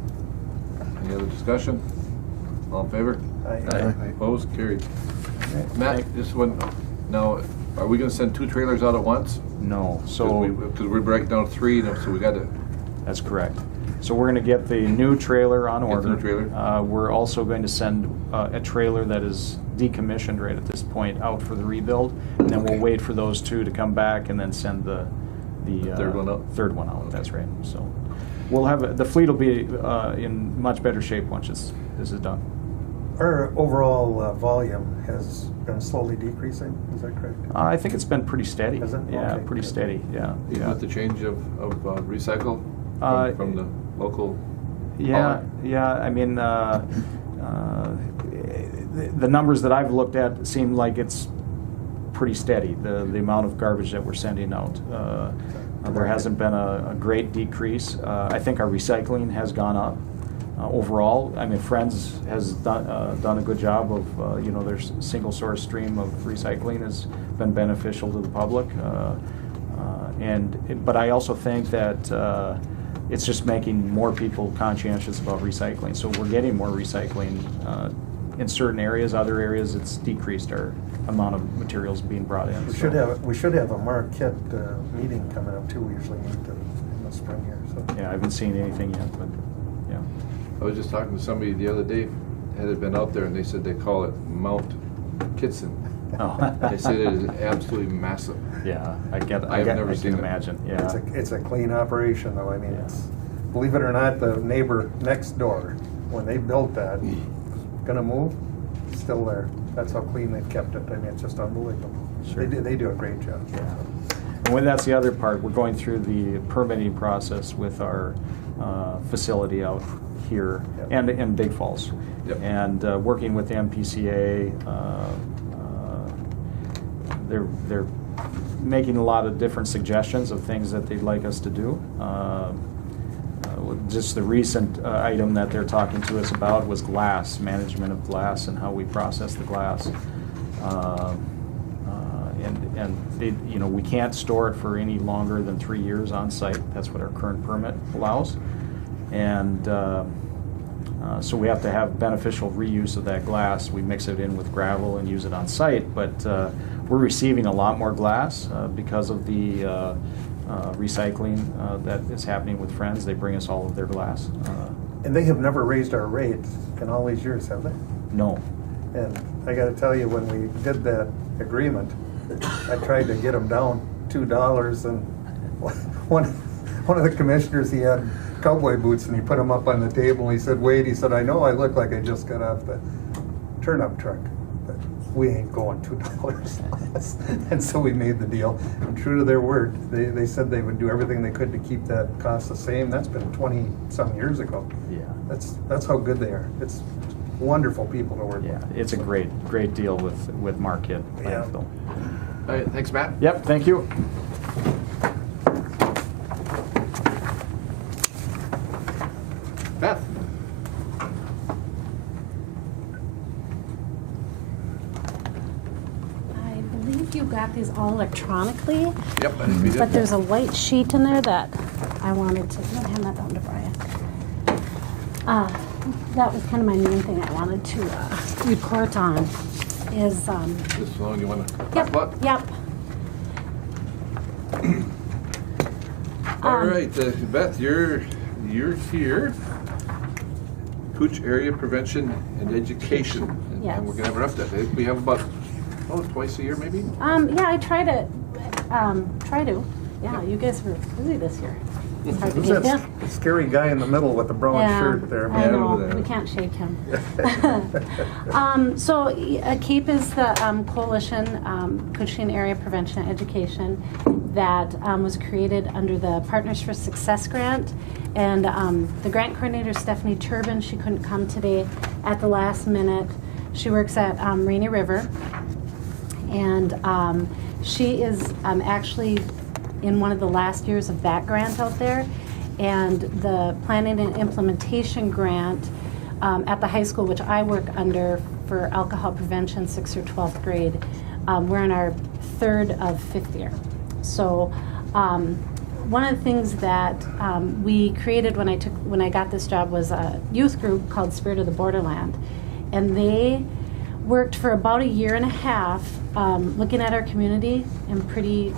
Any other discussion? All in favor? Aye. Opposed? Carried. Matt, this one, now, are we gonna send 2 trailers out at once? No. So Because we're breaking down 3, so we gotta, that's correct. So we're going to get the new trailer on Get the order. new trailer. We're also going to send a trailer that is decommissioned right at this point out for the rebuild, and then we'll wait for those 2 to come back and then send the third one out? Third one out. That's right. So we'll have the fleet will be in much better shape once this is done. Our overall volume has been slowly decreasing, is that correct? I think it's been pretty steady. Has it? Yeah, Okay, pretty good. steady. Yeah. even Yeah. with the change of recycle from the local? Yeah, yeah. I mean, the numbers that I've looked at seem like it's pretty steady. The amount of garbage that we're sending out. There hasn't been a great decrease. I think our recycling has gone up overall. I mean, Friends has done a good job of their single source stream of recycling has been beneficial to the public. But I also think that it's just making more people conscientious about recycling. So we're getting more recycling in certain areas. Other areas, it's decreased our amount of materials being brought in. We So, should have a Marquette meeting coming up too. We usually meet in the spring here, so. yeah, I haven't seen anything yet, but yeah. I was just talking to somebody the other day, had been out there, and they said they call it Mount Kitson. Oh. They said it is absolutely massive. Yeah, I never seen can it. imagine. Yeah. It's a clean operation though. I mean, Yeah. it's, believe it or not, the neighbor next door, when they built that, was gonna move, still there. That's how clean they've kept it. I mean, it's just unbelievable. Sure. They do a great job. Yeah. And when that's the other part, we're going through the permitting process with our facility out here Yep. and in Big Falls. Yep. And working with the MPCA, they're making a lot of different suggestions of things that they'd like us to do. Just the recent item that they're talking to us about was glass, management of glass and how we process the glass. And they, we can't store it for any longer than 3 years on site. That's what our current permit allows. And so we have to have beneficial reuse of that glass. We mix it in with gravel and use it on site, but we're receiving a lot more glass because of the recycling that is happening with Friends. They bring us all of their glass. And they have never raised our rates in all these years, have they? No. And I gotta tell you, when we did that agreement, I tried to get them down $2, and one of the commissioners, he had cowboy boots, and he put them up on the table, and he said, wait, he said, I know I look like I just got off the turnip truck, but we ain't going $2 less. And so we made the deal. And true to their word, they said they would do everything they could to keep that cost the same. That's been 20-some years ago. Yeah. That's how good they are. It's wonderful people to work Yeah, with. it's a great deal with Marquette Yeah. landfill. All right, thanks, Matt. Yep, thank you. Beth? I believe you got these all electronically, Yep, I think we did. but there's a white sheet in there that I wanted to, I'm gonna hand that down to Brian. That was kind of my main thing I wanted to report on is, This is the one you want to talk yep, about? yep. All right, Beth, you're here. Cooch Area Prevention and Education. And Yes. we're gonna have an update. We have about, twice a year maybe? Yeah, I try to, yeah, you guys were busy this year. It's hard to Who's get that in. scary guy in the middle with the brown Yeah, shirt there? I know, Yeah. we can't shake him. So CAPE is the coalition, Cushing Area Prevention and Education, that was created under the Partners for Success grant. And the grant coordinator, Stephanie Turbin, she couldn't come today at the last minute. She works at Rainy River. And she is actually in one of the last years of that grant out there. And the planning and implementation grant at the high school, which I work under for alcohol prevention, 6th or 12th grade, we're in our 3rd of 5th year. So one of the things that we created when I got this job was a youth group called Spirit of the Borderland. And they worked for about a year and a half looking at our community and pretty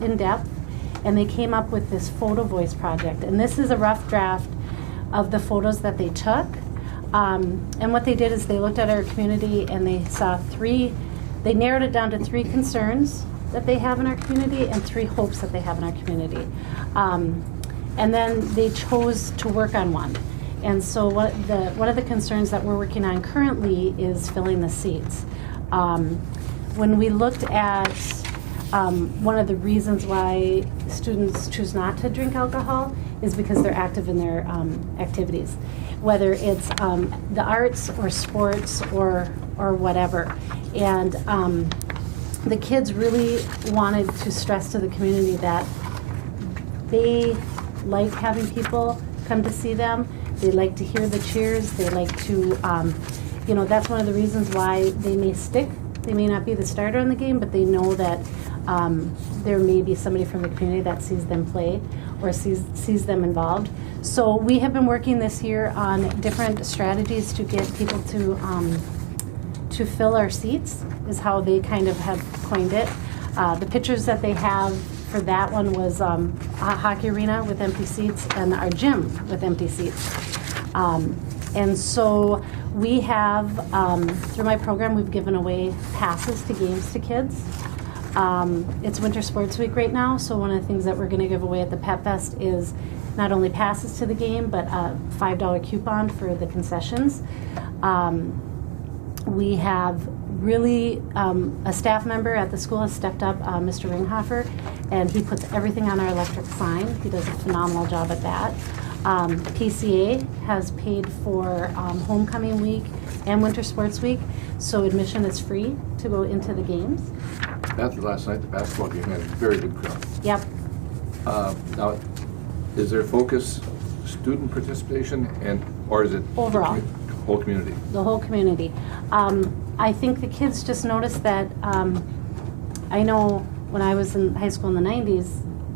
in depth, and they came up with this photo voice project. And this is a rough draft of the photos that they took. And what they did is they looked at our community and they saw they narrowed it down to 3 concerns that they have in our community and 3 hopes that they have in our community. And then they chose to work on one. And so one of the concerns that we're working on currently is filling the seats. When we looked at one of the reasons why students choose not to drink alcohol is because they're active in their activities, whether it's the arts or sports or whatever. And the kids really wanted to stress to the community that they like having people come to see them. They like to hear the cheers. They like to, that's one of the reasons why they may stick. They may not be the starter on the game, but they know that there may be somebody from the community that sees them play or sees them involved. So we have been working this year on different strategies to get people to fill our seats, is how they kind of have coined it. The pictures that they have for that one was a hockey arena with empty seats and our gym with empty seats. And so we have, through my program, we've given away passes to games to kids. It's Winter Sports Week right now, so one of the things that we're going to give away at the Pep Fest is not only passes to the game, but a $5 coupon for the concessions. We have really, a staff member at the school has stepped up, Mr. Ringhofer, and he puts everything on our electric sign. He does a phenomenal job at that. PCA has paid for homecoming week and winter sports week, so admission is free to go into the games. After last night, the basketball game had a very good crowd. Yep. Now, is there focus student participation or is it Overall. The whole community? The whole community. I think the kids just noticed that, I know when I was in high school in the 90s,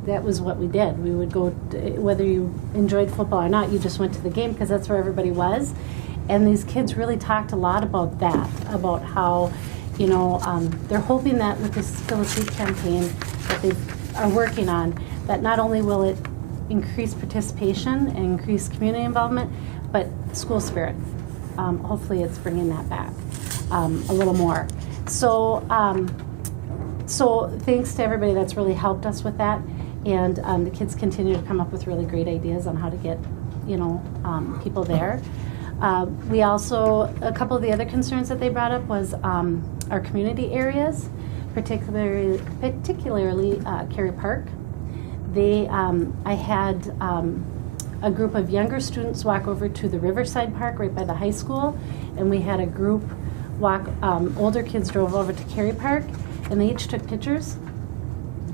that was what we did. We would go, whether you enjoyed football or not, you just went to the game because that's where everybody was. And these kids really talked a lot about that, about how, you know, they're hoping that with this Fill a Seat campaign that they are working on, that not only will it increase participation and increase community involvement, but school spirit. Hopefully it's bringing that back a little more. So, so thanks to everybody that's really helped us with that. And the kids continue to come up with really great ideas on how to get, you know, people there. We also, a couple of the other concerns that they brought up was our community areas, particularly Cary Park. They, I had a group of younger students walk over to the Riverside Park right by the high school, and we had a group walk, older kids drove over to Cary Park, and they each took pictures,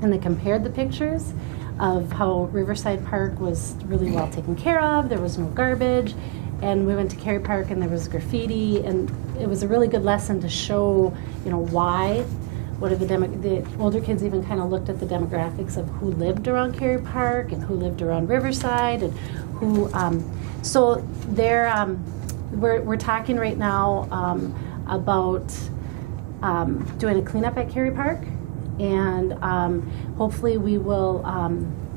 and they compared the pictures of how Riverside Park was really well taken care of, there was no garbage, and we went to Cary Park and there was graffiti, and it was a really good lesson to show, you know, why. What are the older kids even kind of looked at the demographics of who lived around Cary Park and who lived around Riverside and who, so they're, we're talking right now about doing a cleanup at Cary Park, and hopefully we will,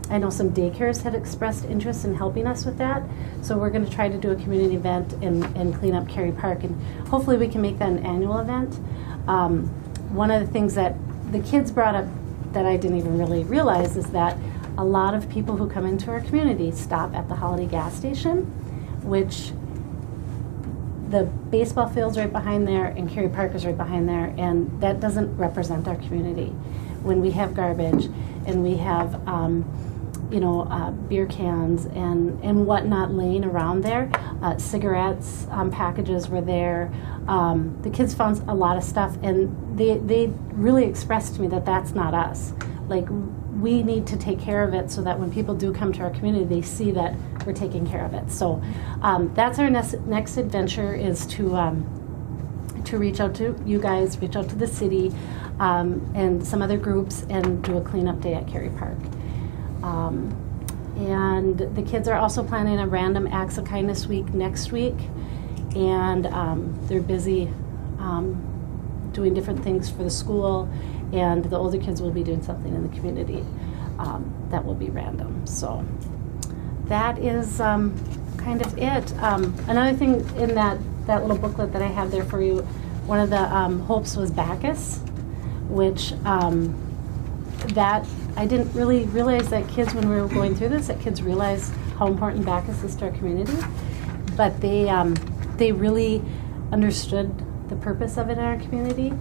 I know some daycares had expressed interest in helping us with that, so we're going to try to do a community event and clean up Cary Park, and hopefully we can make that an annual event. One of the things that the kids brought up that I didn't even really realize is that a lot of people who come into our community stop at the Holiday gas station, which the baseball field's right behind there and Cary Park is right behind there, and that doesn't represent our community. When we have garbage and we have you know, beer cans and whatnot laying around there, cigarettes packages were there. The kids found a lot of stuff, and they really expressed to me that that's not us. Like, we need to take care of it so that when people do come to our community, they see that we're taking care of it. So that's our next adventure, is to reach out to you guys, reach out to the city, and some other groups, and do a cleanup day at Cary Park. And the kids are also planning a random acts of kindness week next week, and they're busy doing different things for the school, and the older kids will be doing something in the community that will be random. So that is kind of it. Another thing in that little booklet that I have there for you, one of the hopes was Bacchus, which that I didn't really realize that kids, when we were going through this, that kids realize how important Bacchus is to our community, but they really understood the purpose of it in our community.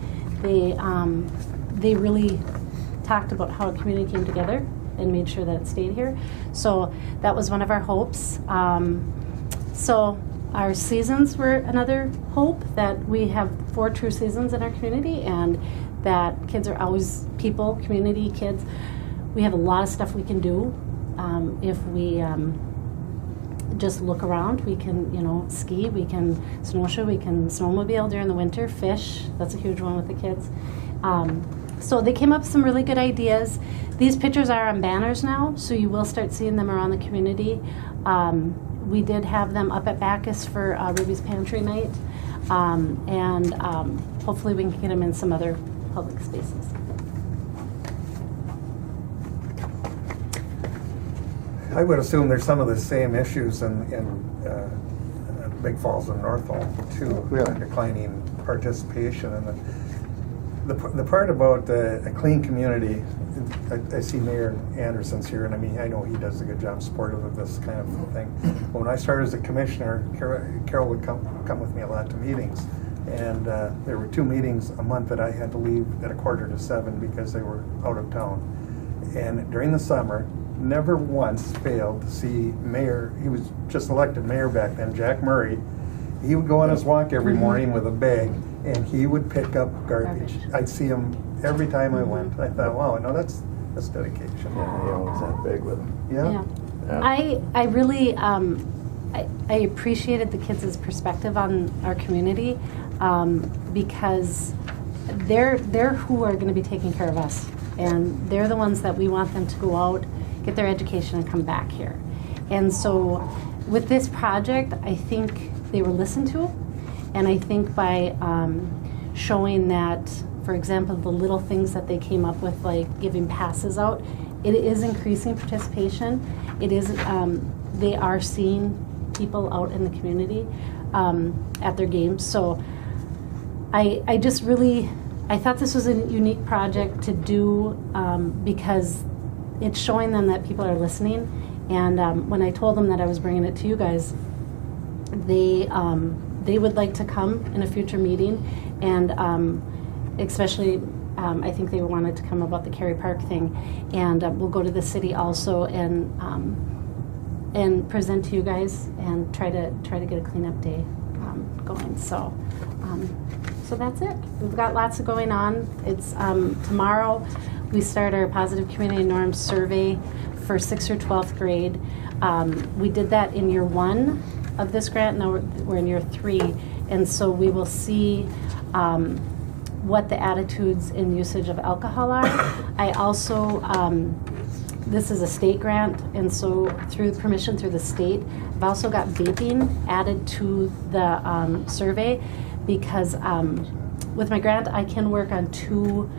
They really talked about how a community came together and made sure that it stayed here. So that was one of our hopes. So our seasons were another hope, that we have 4 true seasons in our community, and that kids are always people, community, kids. We have a lot of stuff we can do if we just look around. We can, you know, ski, we can snowshoe, we can snowmobile during the winter, fish. That's a huge one with the kids. So they came up with some really good ideas. These pictures are on banners now, so you will start seeing them around the community. We did have them up at Bacchus for Ruby's Pantry Night, and hopefully we can get them in some other public spaces. I would assume there's some of the same issues in Big Falls and Northall too, declining participation. And the part about a clean community, I see Mayor Anderson's here, and I mean, I know he does a good job supportive of this kind of thing. When I started as a commissioner, Carol would come with me a lot to meetings And there were 2 meetings a month that I had to leave at 6:45 because they were out of town. And during the summer, never once failed to see Mayor, he was just elected mayor back then, Jack Murray. He would go on his walk every morning with a bag, and he would pick up garbage. I'd see him every time I went. I thought, wow, no, that's dedication. Yeah, he always that big with him. Yeah. Yeah. I really I appreciated the kids' perspective on our community because they're who are going to be taking care of us, and they're the ones that we want them to go out, get their education, and come back here. And so with this project, I think they were listened to, and I think by showing that, for example, the little things that they came up with, like giving passes out, it is increasing participation. It is, they are seeing people out in the community at their games. So I just really, I thought this was a unique project to do because it's showing them that people are listening. And when I told them that I was bringing it to you guys, they would like to come in a future meeting, and especially I think they wanted to come about the Cary Park thing, and we'll go to the city also and present to you guys and try to get a cleanup day going. So so that's it. We've got lots of going on. It's tomorrow we start our positive community norms survey for 6th or 12th grade. We did that in year 1 of this grant. Now we're in year 3, and so we will see what the attitudes and usage of alcohol are. I also, this is a state grant, and so through permission through the state, I've also got vaping added to the survey because with my grant I can work on 2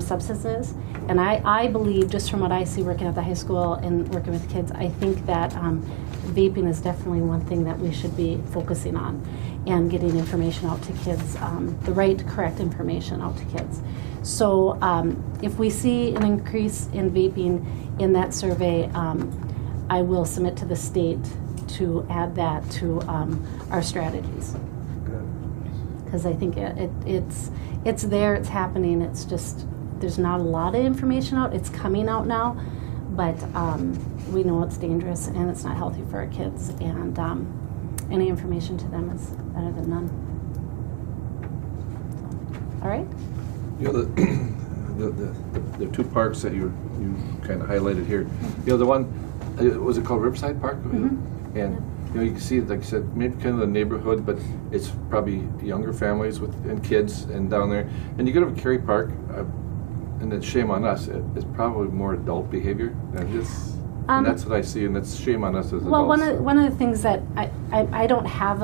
substances, and I believe, just from what I see working at the high school and working with kids, I think that vaping is definitely one thing that we should be focusing on and getting information out to kids, the right, correct information out to kids. So if we see an increase in vaping in that survey, I will submit to the state to add that to our strategies. Because I think it's there, it's happening, it's just, there's not a lot of information out. It's coming out now, but we know it's dangerous and it's not healthy for our kids, and any information to them is better than none. All right? You know, the 2 parks that you kind of highlighted here, you know, the one, was it called Riverside Park? Mm-hmm. And you know, you can see, like I said, maybe kind of the neighborhood, but it's probably younger families and kids and down there. And you go to Cary Park, and it's shame on us. It's probably more adult behavior than it is. And that's what I see, and it's shame on us as adults. Well, one of the things that I don't have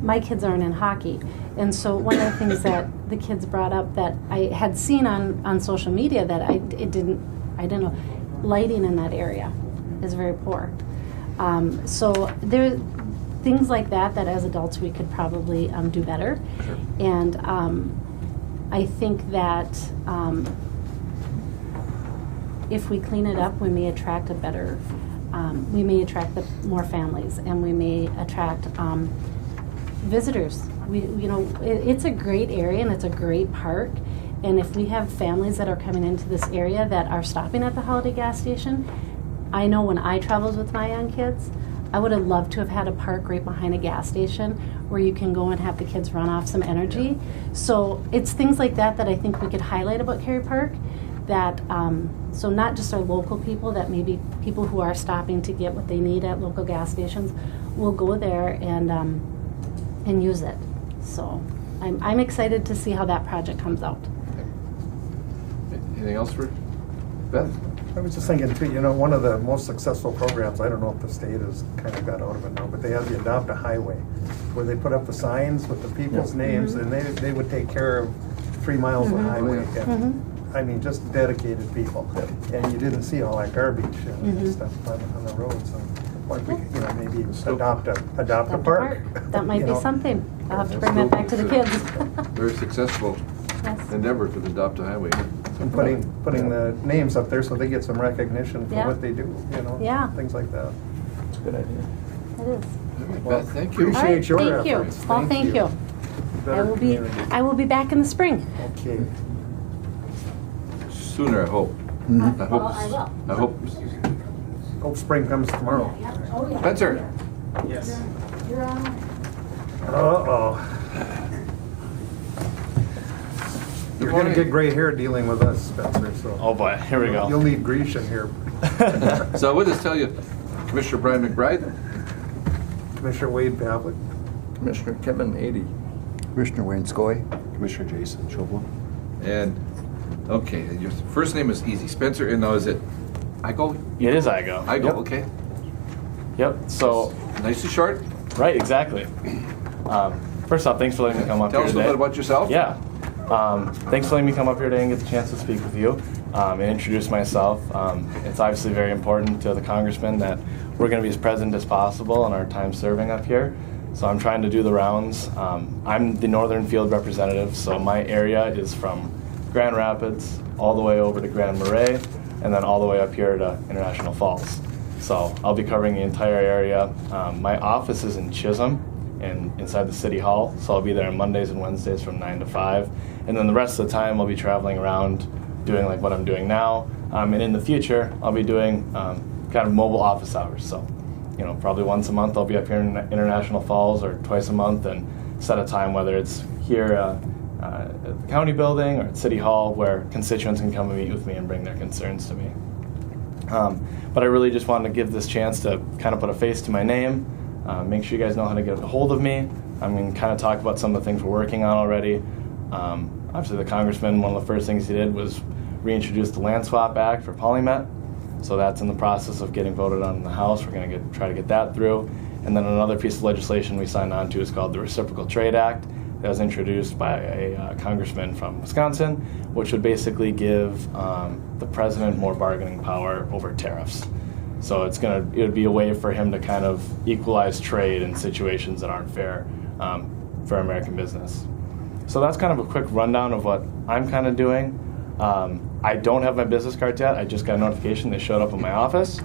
my kids aren't in hockey, and so one of the things that the kids brought up that I had seen on social media that I didn't know, lighting in that area is very poor. So there are things like that as adults we could probably do better. Sure. And I think that if we clean it up, we may attract more families, and we may attract visitors. It's a great area and it's a great park, and if we have families that are coming into this area that are stopping at the Holiday gas station, I know when I traveled with my young kids, I would have loved to have had a park right behind a gas station where you can go and have the kids run off some energy. So it's things like that I think we could highlight about Cary Park, that so not just our local people, that maybe people who are stopping to get what they need at local gas stations will go there and use it. So I'm excited to see how that project comes out. Anything else for Beth? I was just thinking too, one of the most successful programs, I don't know if the state has kind of got out of it now, but they have the Adopt a Highway, where they put up the signs with the people's names, and they would take care of 3 miles of highway. And, I mean, just dedicated people. And you didn't see all that garbage and stuff on the roads. So why don't we, maybe adopt a park. That might be something. I'll have to bring that back to the kids. Very successful endeavor to adopt a highway. And putting the names up there so they get some recognition for what they do, things like that. It's a good idea. It is. Beth, thank you. Appreciate your Thank you. efforts. Well, thank you. better community. I will be back in the spring. Okay. Sooner, I hope. Mhm. I hope. Well, I will. I hope. Hope spring comes tomorrow. Oh, yeah. Spencer. Yes. You're on. Uh-oh. You're gonna get gray hair dealing with us, Spencer, so. Oh boy, here we You'll go. need Grecian here. So with us, tell you, Commissioner Brian McBride, Commissioner Wade Pavlik. Commissioner Kevin Adie. Commissioner Wayne Scoy. Commissioner Jason Schobel, and okay, your first name is easy, Spencer, and now is it? I go. It is Igo. I go. Yep. Okay. Yep. So, Nice and short. right, exactly. First off, thanks for letting me come up Tell here us a today. little bit about yourself. Yeah. Thanks for letting me come up here today and get the chance to speak with you and introduce myself. It's obviously very important to the congressman that we're going to be as present as possible in our time serving up here. So I'm trying to do the rounds. I'm the Northern Field representative, so my area is from Grand Rapids all the way over to Grand Marais, and then all the way up here to International Falls. So I'll be covering the entire area. My office is in Chisholm, inside the City Hall, so I'll be there on Mondays and Wednesdays from 9 to 5. And then the rest of the time I'll be traveling around doing like what I'm doing now. And in the future, I'll be doing kind of mobile office hours. So, you know, probably once a month I'll be up here in International Falls, or twice a month, and set a time, whether it's here at the county building or at City Hall, where constituents can come and meet with me and bring their concerns to me. But I really just wanted to give this chance to kind of put a face to my name, make sure you guys know how to get a hold of me. I'm going to kind of talk about some of the things we're working on already. Obviously, the congressman, one of the first things he did was reintroduce the Land Swap Act for PolyMet. So that's in the process of getting voted on in the House. We're going to try to get that through. And then another piece of legislation we signed on to is called the Reciprocal Trade Act. That was introduced by a congressman from Wisconsin, which would basically give the president more bargaining power over tariffs. So it would be a way for him to kind of equalize trade in situations that aren't fair for American business. So that's kind of a quick rundown of what I'm kind of doing. I don't have my business cards yet. I just got a notification they showed up in my office.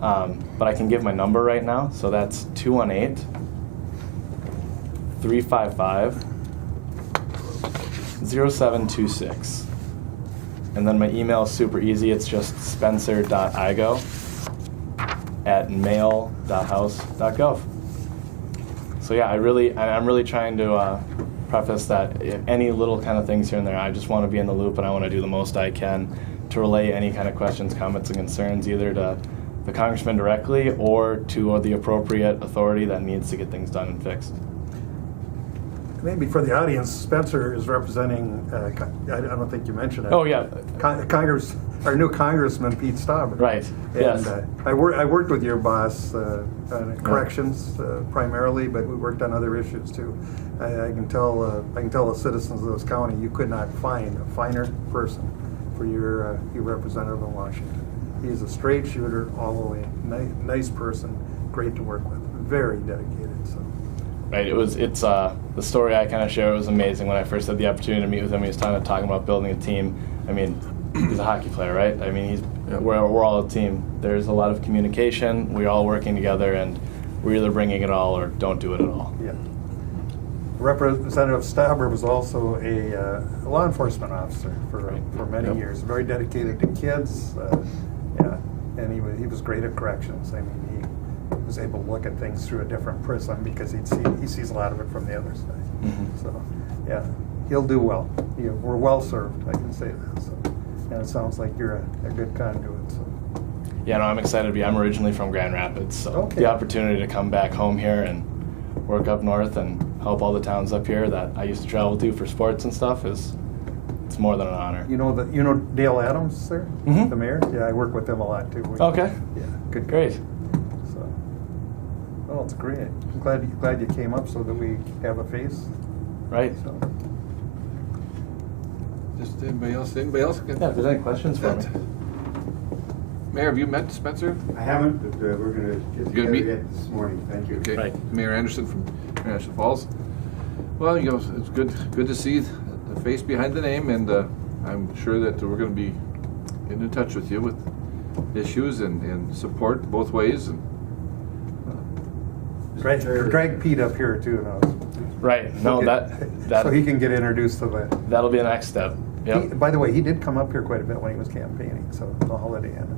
But I can give my number right now. So that's 218-355-0726. And then my email is super easy. It's just spencer.igo@mail.house.gov. So yeah, I'm really trying to preface that if any little kind of things here and there, I just want to be in the loop, and I want to do the most I can to relay any kind of questions, comments, and concerns either to the congressman directly or to the appropriate authority that needs to get things done and fixed. Maybe for the audience, Spencer is representing, I don't think you mentioned it. Oh, yeah. Our new Congressman, Pete Stauber. Right, yes. And I worked with your boss on corrections primarily, but we worked on other issues too. I can tell the citizens of this county, you could not find a finer person for your representative in Washington. He's a straight shooter all the way. Nice person, great to work with, very dedicated. So. Right, it's the story I kind of share was amazing. When I first had the opportunity to meet with him, he was talking about building a team. I mean, he's a hockey player, right? I mean, we're all a team. There's a lot of communication. We're all working together, and we're either bringing it all or don't do it at all. Yeah. Representative Stauber was also a law enforcement officer for many years. Very dedicated to kids. And he was great at corrections. I mean, he was able to look at things through a different prism because he sees a lot of it from the other side. Mm-hmm. So, yeah, he'll do well. We're well served, I can say that. So, and it sounds like you're a good conduit. So. Yeah, no, I'm excited to be. I'm originally from Grand Rapids, so Okay. the opportunity to come back home here and work up north and help all the towns up here that I used to travel to for sports and stuff it's more than an honor. You know Dale Adams there, Mhm. the mayor. Yeah, I work with him a lot too. Okay. Yeah, good. Great. So, well, it's great. I'm glad you came up so that we have a face. Right. So, Just anybody else? Anybody else? Yeah, if there's any questions for me. Mayor, have you met Spencer? I haven't, but we're going to get Good together meet- yet this morning. Thank you. Okay. Right. Mayor Anderson from International Falls. Well, it's good to see the face behind the name, and I'm sure that we're going to be in touch with you with issues and support both ways. And drag Pete up here too. Now. Right. No, So he can get introduced to the. that'll be the next step. Yep. By the way, he did come up here quite a bit when he was campaigning, so the holiday ended.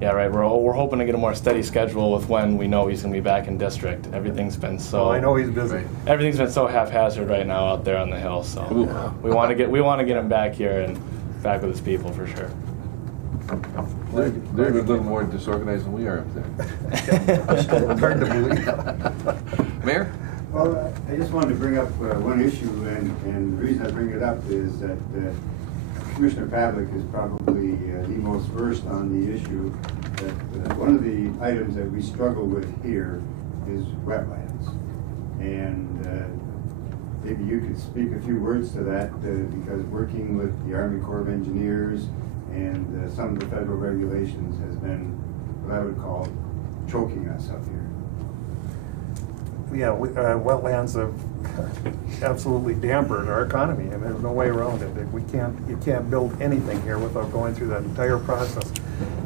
Yeah, right. We're hoping to get a more steady schedule with when we know he's going to be back in district. Everything's been so. Well, I know he's busy. Everything's been so haphazard right now out there on the hill. So we want to get him back here and back with his people for sure. They're even a little more disorganized than we are up there. Hard to believe. Mayor? Well, I just wanted to bring up one issue, and the reason I bring it up is that Commissioner Pavlik is probably the most versed on the issue that one of the items that we struggle with here is wetlands. And maybe you could speak a few words to that because working with the Army Corps of Engineers and some of the federal regulations has been what I would call choking us up here. Yeah, wetlands have absolutely dampened our economy, and there's no way around it. You can't build anything here without going through that entire process.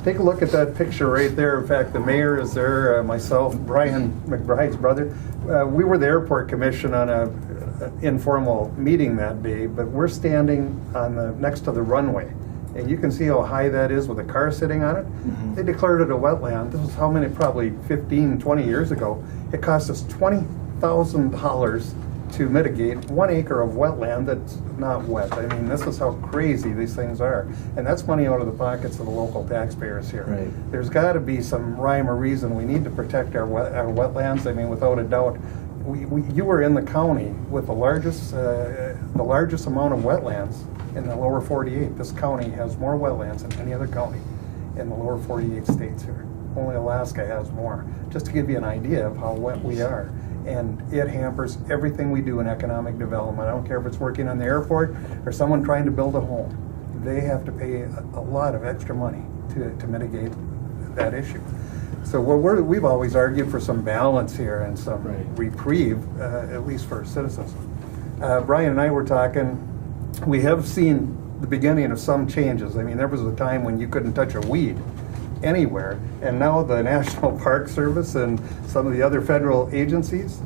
Take a look at that picture right there. In fact, the mayor is there, myself, Brian McBride's brother. We were the airport commission on a informal meeting that day, but we're standing on next to the runway. And you can see how high that is with a car sitting on it. Mm-hmm. They declared it a wetland. This was how many, probably 15, 20 years ago. It cost us $20,000 to mitigate 1 acre of wetland that's not wet. I mean, this is how crazy these things are. And that's money out of the pockets of the local taxpayers here. Right. There's got to be some rhyme or reason. We need to protect our wetlands. I mean, without a doubt. You were in the county with the largest amount of wetlands in the lower 48. This county has more wetlands than any other county in the lower 48 states here. Only Alaska has more. Just to give you an idea of how wet we are. And it hampers everything we do in economic development. I don't care if it's working on the airport or someone trying to build a home. They have to pay a lot of extra money to mitigate that issue. So we've always argued for some balance here and some reprieve, at least for citizens. Brian and I were talking. We have seen the beginning of some changes. I mean, there was a time when you couldn't touch a weed anywhere, and now the National Park Service and some of the other federal agencies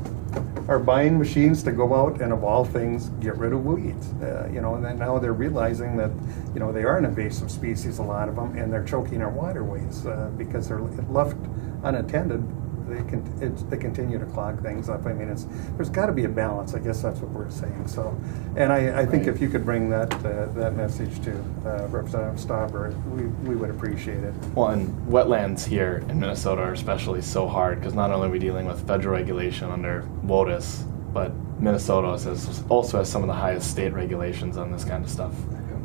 are buying machines to go out and, of all things, get rid of weeds. And then now they're realizing that, they are an invasive species, a lot of them, and they're choking our waterways because they're left unattended. They continue to clog things up. I mean, there's got to be a balance. I guess that's what we're saying. So, and I think if you could bring that message to Representative Stauber, we would appreciate it. Well, and wetlands here in Minnesota are especially so hard because not only are we dealing with federal regulation under WOTUS, but Minnesota also has some of the highest state regulations on this kind of stuff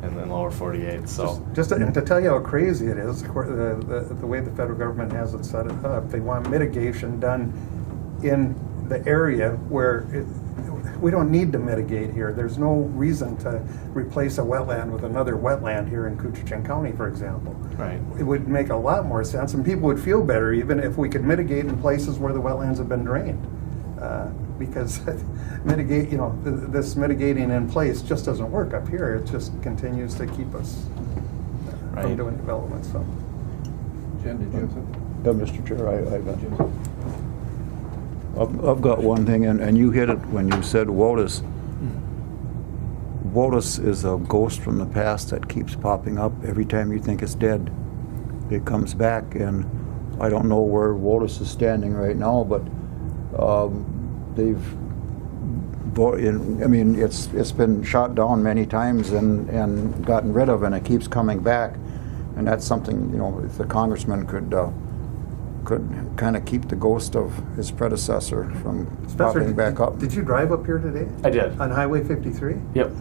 in the lower 48. So just to tell you how crazy it is, the way the federal government has it set up, they want mitigation done in the area where we don't need to mitigate here. There's no reason to replace a wetland with another wetland here in Koochiching County, for example. Right. It would make a lot more sense, and people would feel better even if we could mitigate in places where the wetlands have been drained. Because this mitigating in place just doesn't work up here. It just continues to keep us from doing development. So, Jen, did you have something? Yeah, Mr. Chair, I've got one thing, and you hit it when you said WOTUS. WOTUS is a ghost from the past that keeps popping up every time you think it's dead. It comes back, and I don't know where WOTUS is standing right now, but it's been shot down many times and gotten rid of, and it keeps coming back. And that's something, if the congressman could kind of keep the ghost of his predecessor from popping back up. Did you drive up here today? I did. On Highway 53? Yep.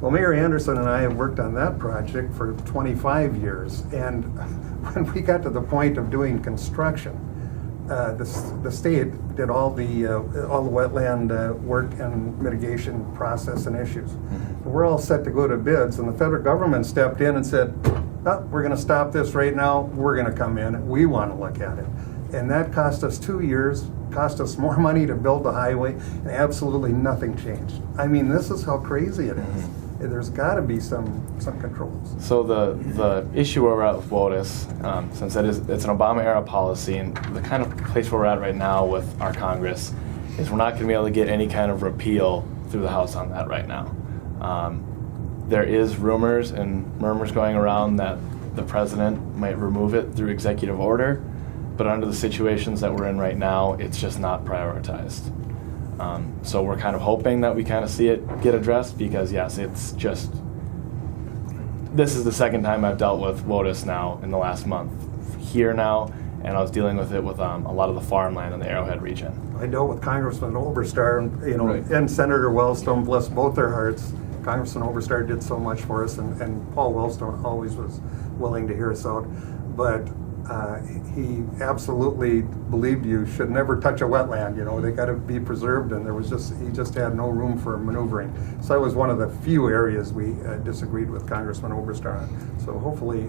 Well, Mayor Anderson and I have worked on that project for 25 years, and when we got to the point of doing construction, the state did all the wetland work and mitigation process and issues. Mm-hmm. We're all set to go to bids, and the federal government stepped in and said, "Oh, we're going to stop this right now. We're going to come in. We want to look at it." And that cost us 2 years, cost us more money to build the highway, and absolutely nothing changed. I mean, this is how crazy it is. Mm-hmm. There's got to be some controls. So the issue where we're at with WOTUS, since it's an Obama-era policy, and the kind of place where we're at right now with our Congress is we're not going to be able to get any kind of repeal through the House on that right now. There is rumors and murmurs going around that the president might remove it through executive order, but under the situations that we're in right now, it's just not prioritized. So we're kind of hoping that we kind of see it get addressed, because yes, it's just, this is the second time I've dealt with WOTUS now in the last month here now, and I was dealing with it with a lot of the farmland in the Arrowhead region. I dealt with Congressman Oberstar, and, you know, Right. and Senator Wellstone, bless both their hearts. Congressman Oberstar did so much for us, and Paul Wellstone always was willing to hear us out. But he absolutely believed you should never touch a wetland. You know, they got to be preserved, and he just had no room for maneuvering. So that was one of the few areas we disagreed with Congressman Oberstar on. So hopefully,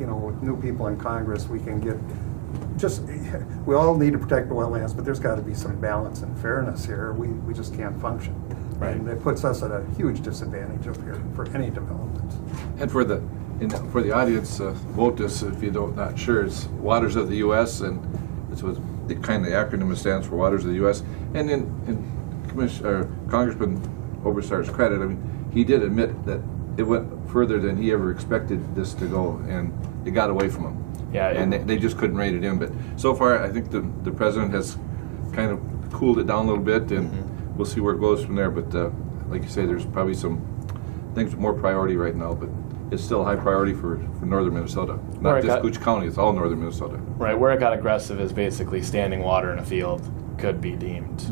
you know, with new people in Congress, we can get. We all need to protect the wetlands, but there's got to be some balance and fairness here. We just can't function. Right. And it puts us at a huge disadvantage up here for any development. And for the audience, WOTUS, if you're not sure, it's Waters of the U.S., and it's what the acronym stands for, Waters of the U.S. And in Congressman Oberstar's credit, I mean, he did admit that it went further than he ever expected this to go, and it got away from him. Yeah, and they just couldn't rate it in. But so far, I think the president has kind of cooled it down a little bit, and we'll see where it goes from there. But like you say, there's probably some things with more priority right now, but it's still a high priority for northern Minnesota. Not just Cooch County, it's all northern Minnesota. Right, where it got aggressive is basically standing water in a field could be deemed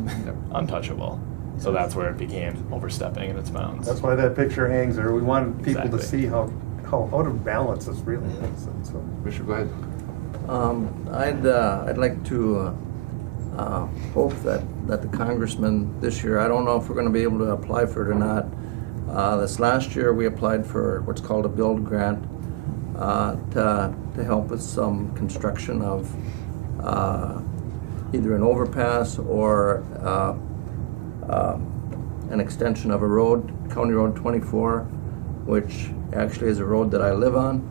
untouchable. So that's where it became overstepping in its bounds. That's why that picture hangs there. We wanted people to Exactly. see how out of balance this really is. And so. Commissioner, go ahead. I'd like to hope that the congressman this year, I don't know if we're going to be able to apply for it or not. This last year we applied for what's called a build grant to help with some construction of either an overpass or an extension of a road, County Road 24, which actually is a road that I live on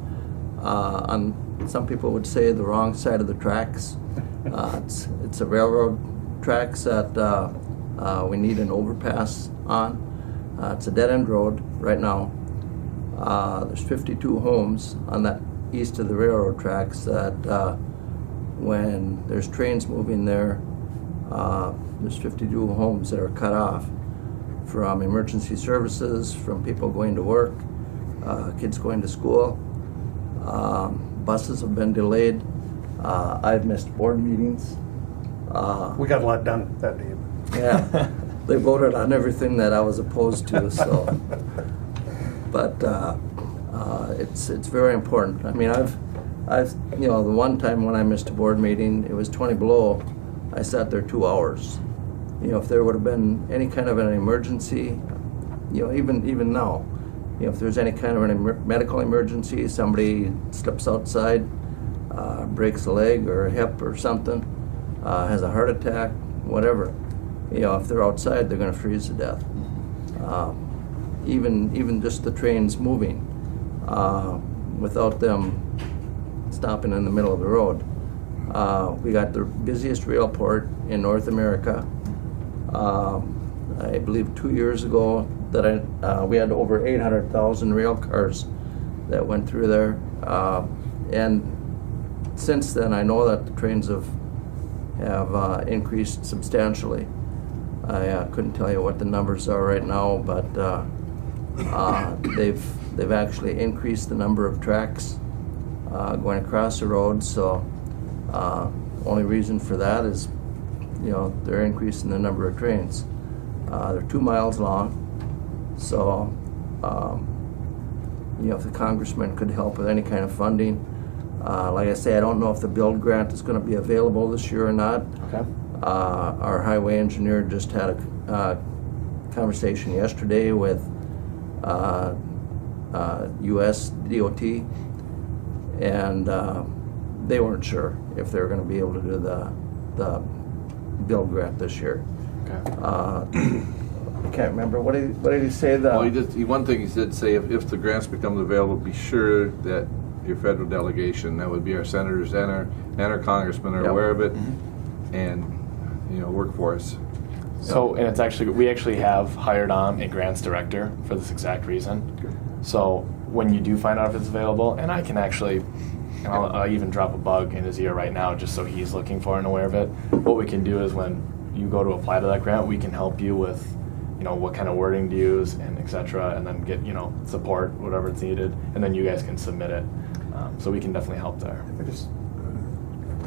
some people would say the wrong side of the tracks. It's a railroad tracks that we need an overpass on. It's a dead-end road right now. There's 52 homes on that east of the railroad tracks that when there's trains moving there, there's 52 homes that are cut off from emergency services, from people going to work, kids going to school. Buses have been delayed. I've missed board meetings. We got a lot done that day. Yeah, they voted on everything that I was opposed to, so. But it's very important. I mean, I've the one time when I missed a board meeting, it was 20 below. I sat there 2 hours. If there would have been any kind of an emergency, even now, if there's any kind of an medical emergency, somebody slips outside, breaks a leg or a hip or something, has a heart attack, whatever. If they're outside, they're going to freeze to death. Even just the trains moving, without them stopping in the middle of the road. We got the busiest rail port in North America. I believe 2 years ago that we had over 800,000 rail cars that went through there. And since then, I know that the trains have increased substantially. I couldn't tell you what the numbers are right now, but they've actually increased the number of tracks going across the road. So only reason for that is, they're increasing the number of trains. They're 2 miles long. So, if the congressman could help with any kind of funding, like I say, I don't know if the build grant is going to be available this year or not. Okay. Our highway engineer just had a conversation yesterday with US DOT, and they weren't sure if they were going to be able to do the build grant this year. Okay. I can't remember. What did he say? Well, one thing he did say, if the grants become available, be sure that your federal delegation, that would be our senators and our congressmen, are aware of it. And workforce. So, and it's actually, we actually have hired on a grants director for this exact reason. So when you do find out if it's available, and I can actually, and I'll even drop a bug in his ear right now just so he's looking for and aware of it. What we can do is when you go to apply to that grant, we can help you with, what kind of wording to use and et cetera, and then get, support, whatever it's needed, and then you guys can submit it. So we can definitely help there.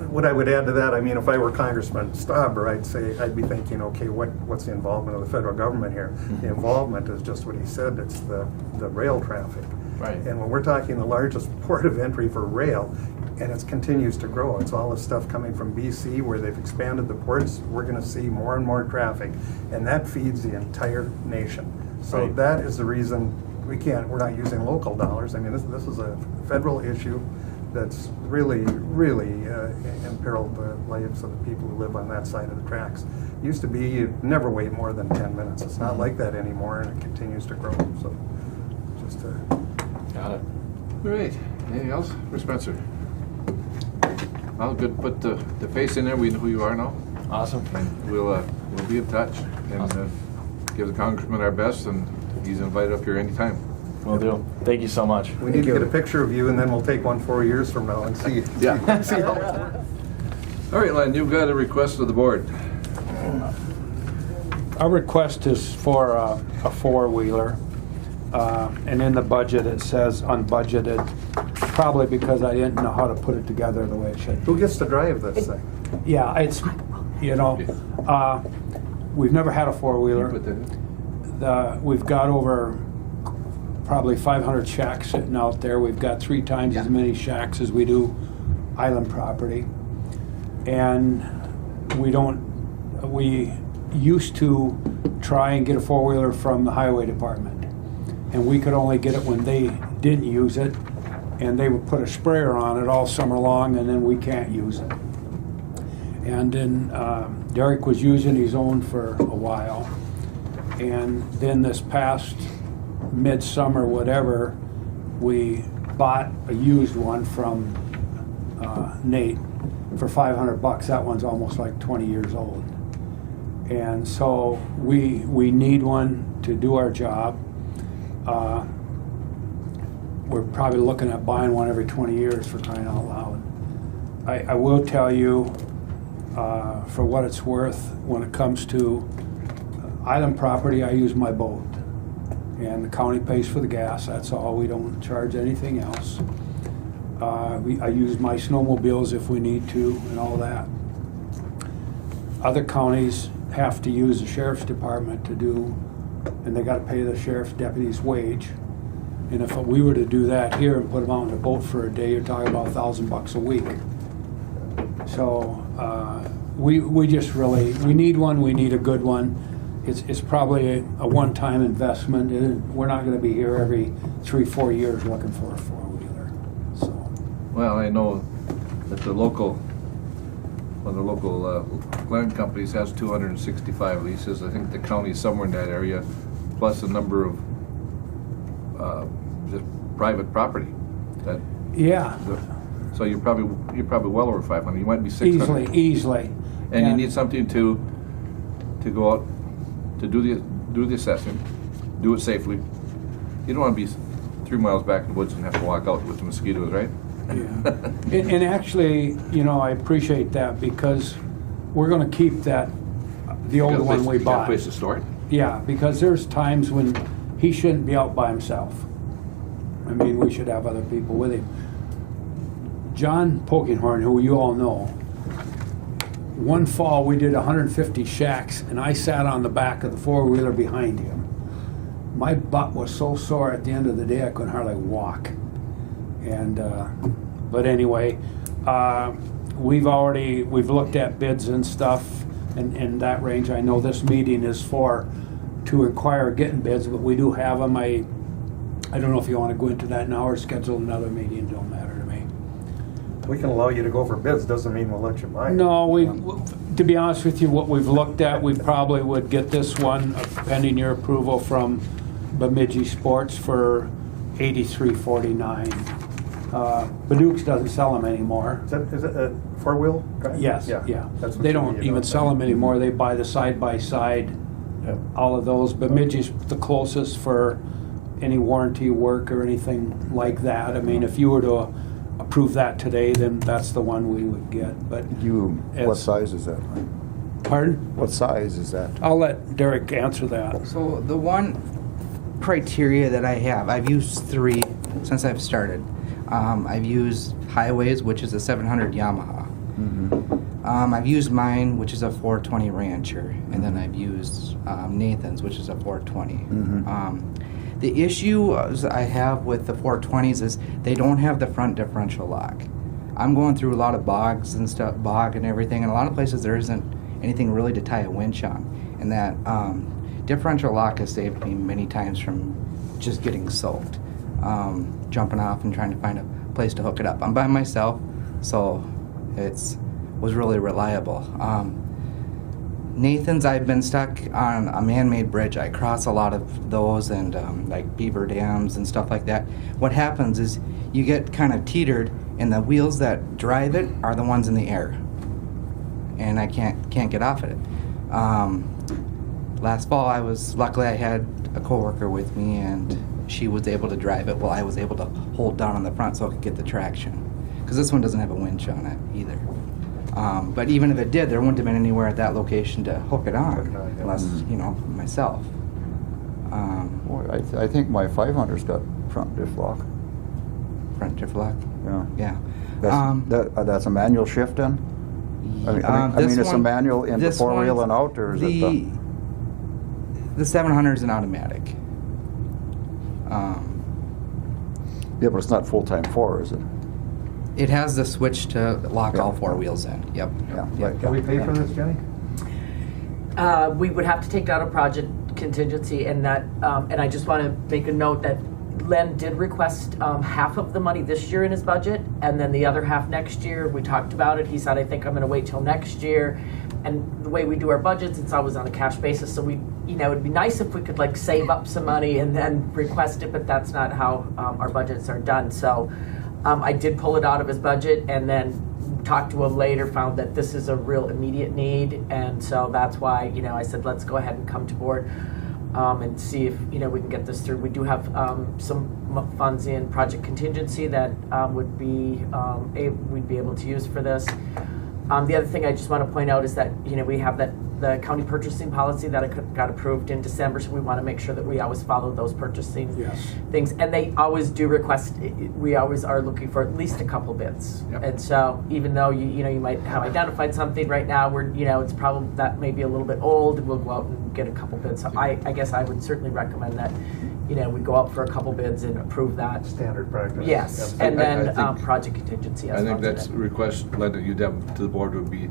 What I would add to that, I mean, if I were Congressman Stauber, I'd be thinking, okay, what's the involvement of the federal government here? The involvement is just what he said, it's the rail traffic. Right. And when we're talking the largest port of entry for rail, and it continues to grow, it's all the stuff coming from BC where they've expanded the ports, we're gonna see more and more traffic, and that feeds the entire nation. So Right. that is the reason we're not using local dollars. I mean, this is a federal issue that's really imperiled the lives of the people who live on that side of the tracks. Used to be, you'd never wait more than 10 minutes. It's not like that anymore, and it continues to grow, so just Got it. All right. Anything else for Spencer? Well, good. Put the face in there. We know who you are now. Awesome. And we'll be in touch and give the congressman our best, and he's invited up here anytime. Will do. Thank you so much. we need to get a picture of you, and then we'll take one 4 years from now and see. Yeah. see how it works. All right, Len, you've got a request of the board. Our request is for a four-wheeler, and in the budget it says unbudgeted, probably because I didn't know how to put it together the way it should. Who gets to drive this thing? Yeah, it's, we've never had a You four-wheeler. put that in? We've got over probably 500 shacks sitting out there. We've got 3 times as many shacks as we do island property. And we used to try and get a four-wheeler from the highway department. And we could only get it when they didn't use it. And they would put a sprayer on it all summer long, and then we can't use it. And then Derek was using his own for a while. And then this past midsummer, whatever, we bought a used one from Nate for $500. That one's almost like 20 years old. And so we need one to do our job. We're probably looking at buying one every 20 years for crying out loud. I will tell you, for what it's worth, when it comes to island property, I use my boat. And the county pays for the gas, that's all. We don't charge anything else. I use my snowmobiles if we need to and all that. Other counties have to use the sheriff's department to do, and they gotta pay the sheriff's deputy's wage. And if we were to do that here and put them out in a boat for a day, you're talking about $1,000 a week. So we just really, we need one, we need a good one. It's probably a one-time investment. We're not gonna be here every 3-4 years looking for a four-wheeler, so. Well, I know that one of the local land companies has 265 leases. I think the county's somewhere in that area, plus a number of just private property. Yeah. So you're probably well over 500. You might be 600. Easily. And you need something to go out to do the assessment, do it safely. You don't want to be 3 miles back in the woods and have to walk out with the mosquitoes, right? Yeah. And actually, I appreciate that because we're gonna keep the old one we You got a bought. place to store it? Yeah, because there's times when he shouldn't be out by himself. I mean, we should have other people with him. John Polkinghorn, who you all know, one fall we did 150 shacks and I sat on the back of the four-wheeler behind him. My butt was so sore at the end of the day I couldn't hardly walk. And but anyway, we've looked at bids and stuff in that range. I know this meeting is to inquire getting bids, but we do have them. I don't know if you want to go into that now or schedule another meeting. Don't matter to me. We can allow you to go for bids, doesn't mean we'll let you buy it. No, to be honest with you, what we've looked at, we probably would get this one pending your approval from Bemidji Sports for $83.49. Badukes doesn't sell them anymore. Is it a four-wheel drive? Yes, yeah. That's what They you don't need even about sell that. them anymore. They buy the side-by-side, Yep. all of those. Bemidji's the closest for any warranty work or anything like that. I mean, if you were to approve that today, then that's the one we would get, but. What it's- size is that? Pardon? What size is that? I'll let Derek answer that. So the one criteria that I have, I've used 3 since I've started. I've used Highways, which is a 700 Yamaha. I've used mine, which is a 420 Rancher, and then I've used Nathan's, which is a 420. The issue I have with the 420s is they don't have the front differential lock. I'm going through a lot of bogs and stuff, bog and everything, and a lot of places there isn't anything really to tie a winch on. And that differential lock has saved me many times from just getting soaked, jumping off and trying to find a place to hook it up. I'm by myself, so was really reliable. Nathan's, I've been stuck on a man-made bridge. I cross a lot of those and like beaver dams and stuff like that. What happens is you get kind of teetered, and the wheels that drive it are the ones in the air, and I can't get off of it. Last fall, luckily I had a coworker with me, and she was able to drive it while I was able to hold down on the front so I could get the traction. Because this one doesn't have a winch on it either. But even if it did, there wouldn't have been anywhere at that location to hook it on, unless, myself. Boy, I think my 500's got front diff lock. Front diff lock? Yeah. Yeah. That's a manual shift then? I mean, it's a manual into four-wheel and out, or is it the... The 700 is an automatic. Yeah, but it's not full-time 4, is it? It has the switch to lock all 4 wheels in. Yep. Yeah. Can we pay for this, Jenny? We would have to take down a project contingency, and that, and I just want to make a note that Len did request half of the money this year in his budget, and then the other half next year. We talked about it. He said, I think I'm going to wait till next year. And the way we do our budgets, it's always on a cash basis. So we, it'd be nice if we could like save up some money and then request it, but that's not how our budgets are done. So I did pull it out of his budget, and then talked to him later, found that this is a real immediate need. And so that's why, I said, let's go ahead and come to board and see if, we can get this through. We do have some funds in project contingency that we'd be able to use for this. The other thing I just want to point out is that, we have the county purchasing policy that got approved in December, so we want to make sure that we always follow those purchasing things. And they always do request, we always are looking for at least a couple bids. Yep. And so even though you might have identified something right now, it's probably, that may be a little bit old, we'll go out and get a couple bids. So I guess I would certainly recommend that, we go out for a couple bids and approve that. Standard practice. Yes, and then project contingency. I think that's a request, Len, that you'd have to the board would be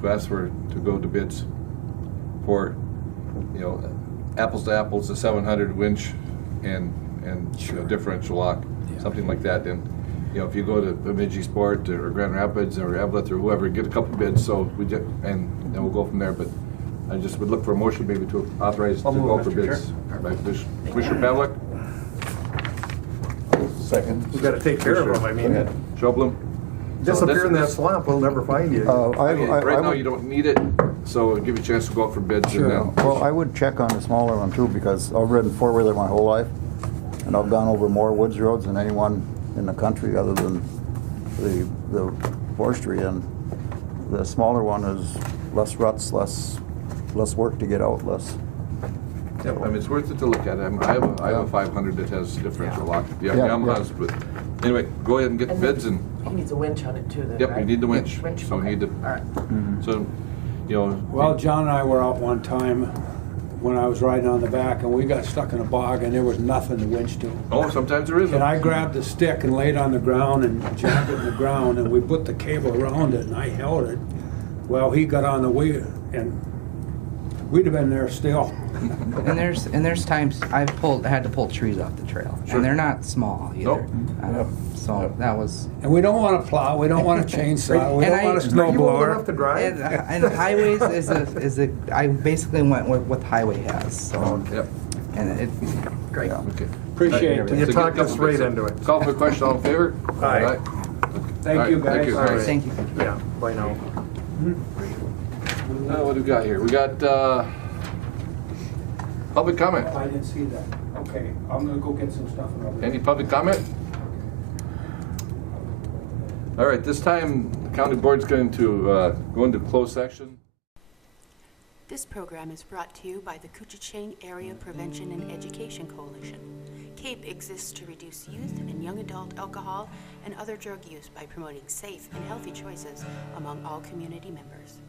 to ask to go to bids for, apples to apples, the 700 winch and differential lock, something like that. And if you go to Bemidji Sport or Grand Rapids or Evelyn or whoever, get a couple bids. So and then we'll go from there. But I just would look for a motion maybe to authorize to go for bids. By Commissioner Pavlik. Second. We got to take care of them. I mean, Joblin. disappear in that swamp, we'll never find you. Right now you don't need it, so it'll give you a chance to go out for bids. Sure. And Well, I would check on the smaller one too, because I've ridden four-wheeler my whole life, and I've gone over more woods roads than anyone in the country other than the forestry, and the smaller one is less ruts, less work to get out, less. Yep, I mean, it's worth it to look at. I have a 500 that has differential lock. Yeah, Yamaha's, but anyway, go ahead and get the bids and. He needs a winch on it too, then, Yep, right? you need the winch. Yep, winch, So okay. you need the. All right. So, Well, John and I were out one time when I was riding on the back, and we got stuck in a bog, and there was nothing to winch to. Oh, sometimes there is. And I grabbed the stick and laid on the ground and jammed it in the ground, and we put the cable around it, and I held it. Well, he got on the wheel, and we'd have been there still. And there's times I've had to pull trees off the trail, and they're not small either. Nope. So that was. And we don't want to plow. We don't want to chainsaw. We don't want a Are you old enough snowblower. to drive? And highways I basically went with what highway has. So Yep. and it. Great. Okay. Appreciate it. You So talked get a us couple right bids. into it. Call for a question. All in favor? Aye. Thank you, Thank you. guys. Thank you. Yeah, bye now. What do we got here? We got public comment. I didn't see that. Okay, I'm gonna go get some stuff and I'll be. Any public comment? All right, this time the county board's going to go into closed session. This program is brought to you by the Koochichang Area Prevention and Education Coalition. CAPE exists to reduce youth and young adult alcohol and other drug use by promoting safe and healthy choices among all community members.